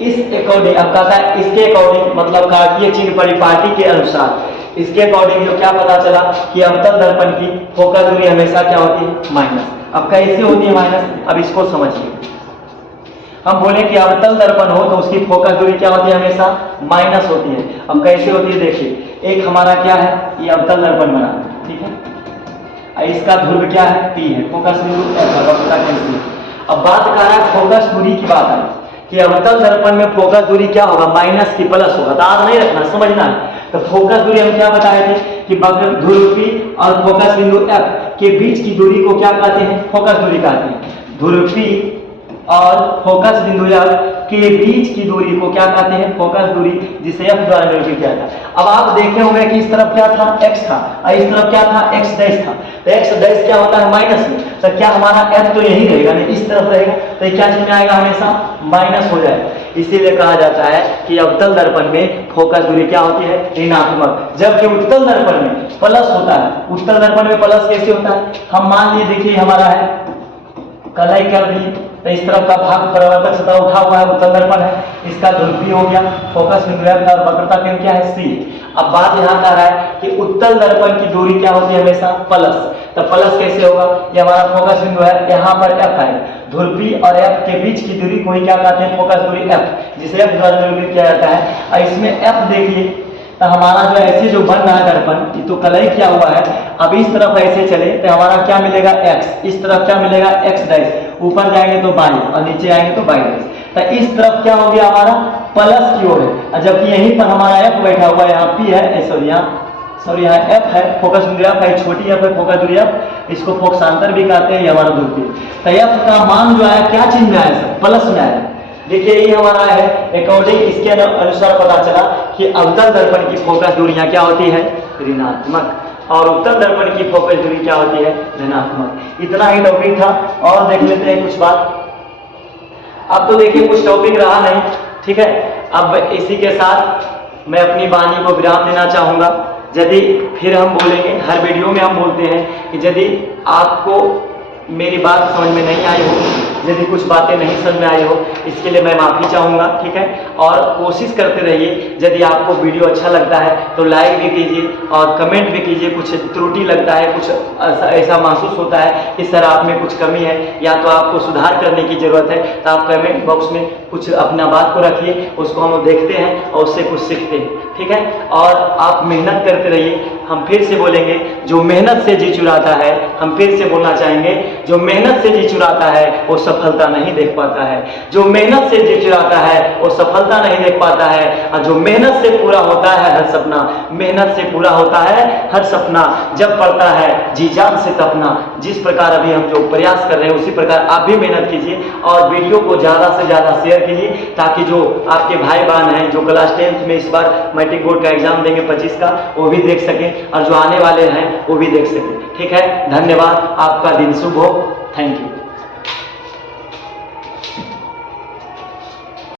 इस अकॉर्डिंग, अब कहता है इसके अकॉर्डिंग, मतलब कार्तीय चिन्ह परिपाटी के अनुसार, इसके अकॉर्डिंग जो क्या पता चला कि अवतल दर्पण की फोकस दूरी हमेशा क्या होती है, माइनस। अब कैसे होती है माइनस, अब इसको समझिए। हम बोले कि अवतल दर्पण हो तो उसकी फोकस दूरी क्या होती है, हमेशा माइनस होती है। अब कैसे होती है देखिए, एक हमारा क्या है, ये अवतल दर्पण बना, ठीक है, इसका ध्रुव क्या है, P है, फोकस दूरी। अब बात कर रहा है फोकस दूरी की बात है कि अवतल दर्पण में फोकस दूरी क्या होगा, माइनस की प्लस होगा। तो याद नहीं रखना, समझना है। तो फोकस दूरी हम क्या बताए थे कि ध्रुव P और फोकस बिंदु F के बीच की दूरी को क्या कहते हैं, फोकस दूरी कहते हैं। ध्रुव P और फोकस बिंदु F के बीच की दूरी को क्या कहते हैं, फोकस दूरी, जिसे F द्वारा निरूपित किया था। अब आप देखे होंगे कि इस तरफ क्या था, x था, और इस तरफ क्या था, x डैश था। तो x डैश क्या होता है, माइनस में, तो क्या हमारा F तो यही रहेगा ना, इस तरफ रहेगा, तो क्या चीज में आएगा, हमेशा माइनस हो जाएगा। इसीलिए कहा जाता है कि अवतल दर्पण में फोकस दूरी क्या होती है, ऋणात्मक, जबकि उत्तल दर्पण में प्लस होता है। उत्तल दर्पण में प्लस कैसे होता है, हम मान लिए देखिए हमारा है कलाई कर दी, तो इस तरफ का भाग परावर्तक सतह उठा हुआ है, उत्तल दर्पण है, इसका ध्रुव P हो गया, फोकस बिंदु F और वक्रता केंद्र क्या है, C। अब बात यहाँ कर रहा है कि उत्तल दर्पण की दूरी क्या होती है, हमेशा प्लस। तो प्लस कैसे होगा, ये हमारा फोकस बिंदु है, यहाँ पर F है, ध्रुव P और F के बीच की दूरी को ही क्या कहते हैं, फोकस दूरी F, जिसे F द्वारा निरूपित किया जाता है। और इसमें F देखिए, तो हमारा जो ऐसे जो बन रहा है दर्पण, ये तो कलई किया हुआ है, अब इस तरफ ऐसे चले तो हमारा क्या मिलेगा, x, इस तरफ क्या मिलेगा, x डैश, ऊपर जाएंगे तो बाई और नीचे आएंगे तो बाई डैश। तो इस तरफ क्या हो गया, हमारा प्लस की ओर है, जबकि यहीं पर हमारा f बैठा हुआ है, यहाँ p है, सॉरी यहाँ f है, फोकस दूरी f है, छोटी f है, फोकस दूरी f, इसको फोकसांतर भी कहते हैं, ये हमारा दूरी। तो f का मान जो है क्या चीज में आया, प्लस में आया। देखिए ये हमारा है अकॉर्डिंग, इसके अनुसार पता चला कि अवतल दर्पण की फोकस दूरियां क्या होती है, ऋणात्मक, और उत्तल दर्पण की फोकस दूरी क्या होती है, धनात्मक। इतना ही टॉपिक था, और देख लेते हैं कुछ बात। अब तो देखिए कुछ टॉपिक रहा नहीं, ठीक है। अब इसी के साथ मैं अपनी वाणी को विराम देना चाहूंगा। यदि फिर हम बोलेंगे, हर वीडियो में हम बोलते हैं कि यदि आपको मेरी बात समझ में नहीं आई हो, यदि कुछ बातें नहीं समझ में आई हो इसके लिए मैं माफ़ी चाहूँगा, ठीक है। और कोशिश करते रहिए, यदि आपको वीडियो अच्छा लगता है तो लाइक भी कीजिए और कमेंट भी कीजिए। कुछ त्रुटि लगता है, कुछ ऐसा महसूस होता है कि सर आप में कुछ कमी है या तो आपको सुधार करने की ज़रूरत है, तो आप कमेंट बॉक्स में कुछ अपना बात को रखिए, उसको हम देखते हैं और उससे कुछ सीखते हैं, ठीक है। और आप मेहनत करते रहिए। हम फिर से बोलेंगे, जो मेहनत से जी चुराता है, हम फिर से बोलना चाहेंगे, जो मेहनत से जी चुराता है वो सफलता नहीं देख पाता है। जो मेहनत से जी चुराता है वो सफलता नहीं देख पाता है। और जो मेहनत से पूरा होता है हर सपना, मेहनत से पूरा होता है हर सपना, जब पड़ता है जी जान से तपना। जिस प्रकार अभी हम जो प्रयास कर रहे हैं उसी प्रकार आप भी मेहनत कीजिए और वीडियो को ज़्यादा से ज़्यादा शेयर कीजिए, ताकि जो आपके भाई बहन हैं जो क्लास 10th में इस बार मैट्रिक बोर्ड का एग्जाम देंगे 25 का, वो भी देख सकें और जो आने वाले हैं वो भी देख सकें, ठीक है। धन्यवाद, आपका दिन शुभ हो। Thank you.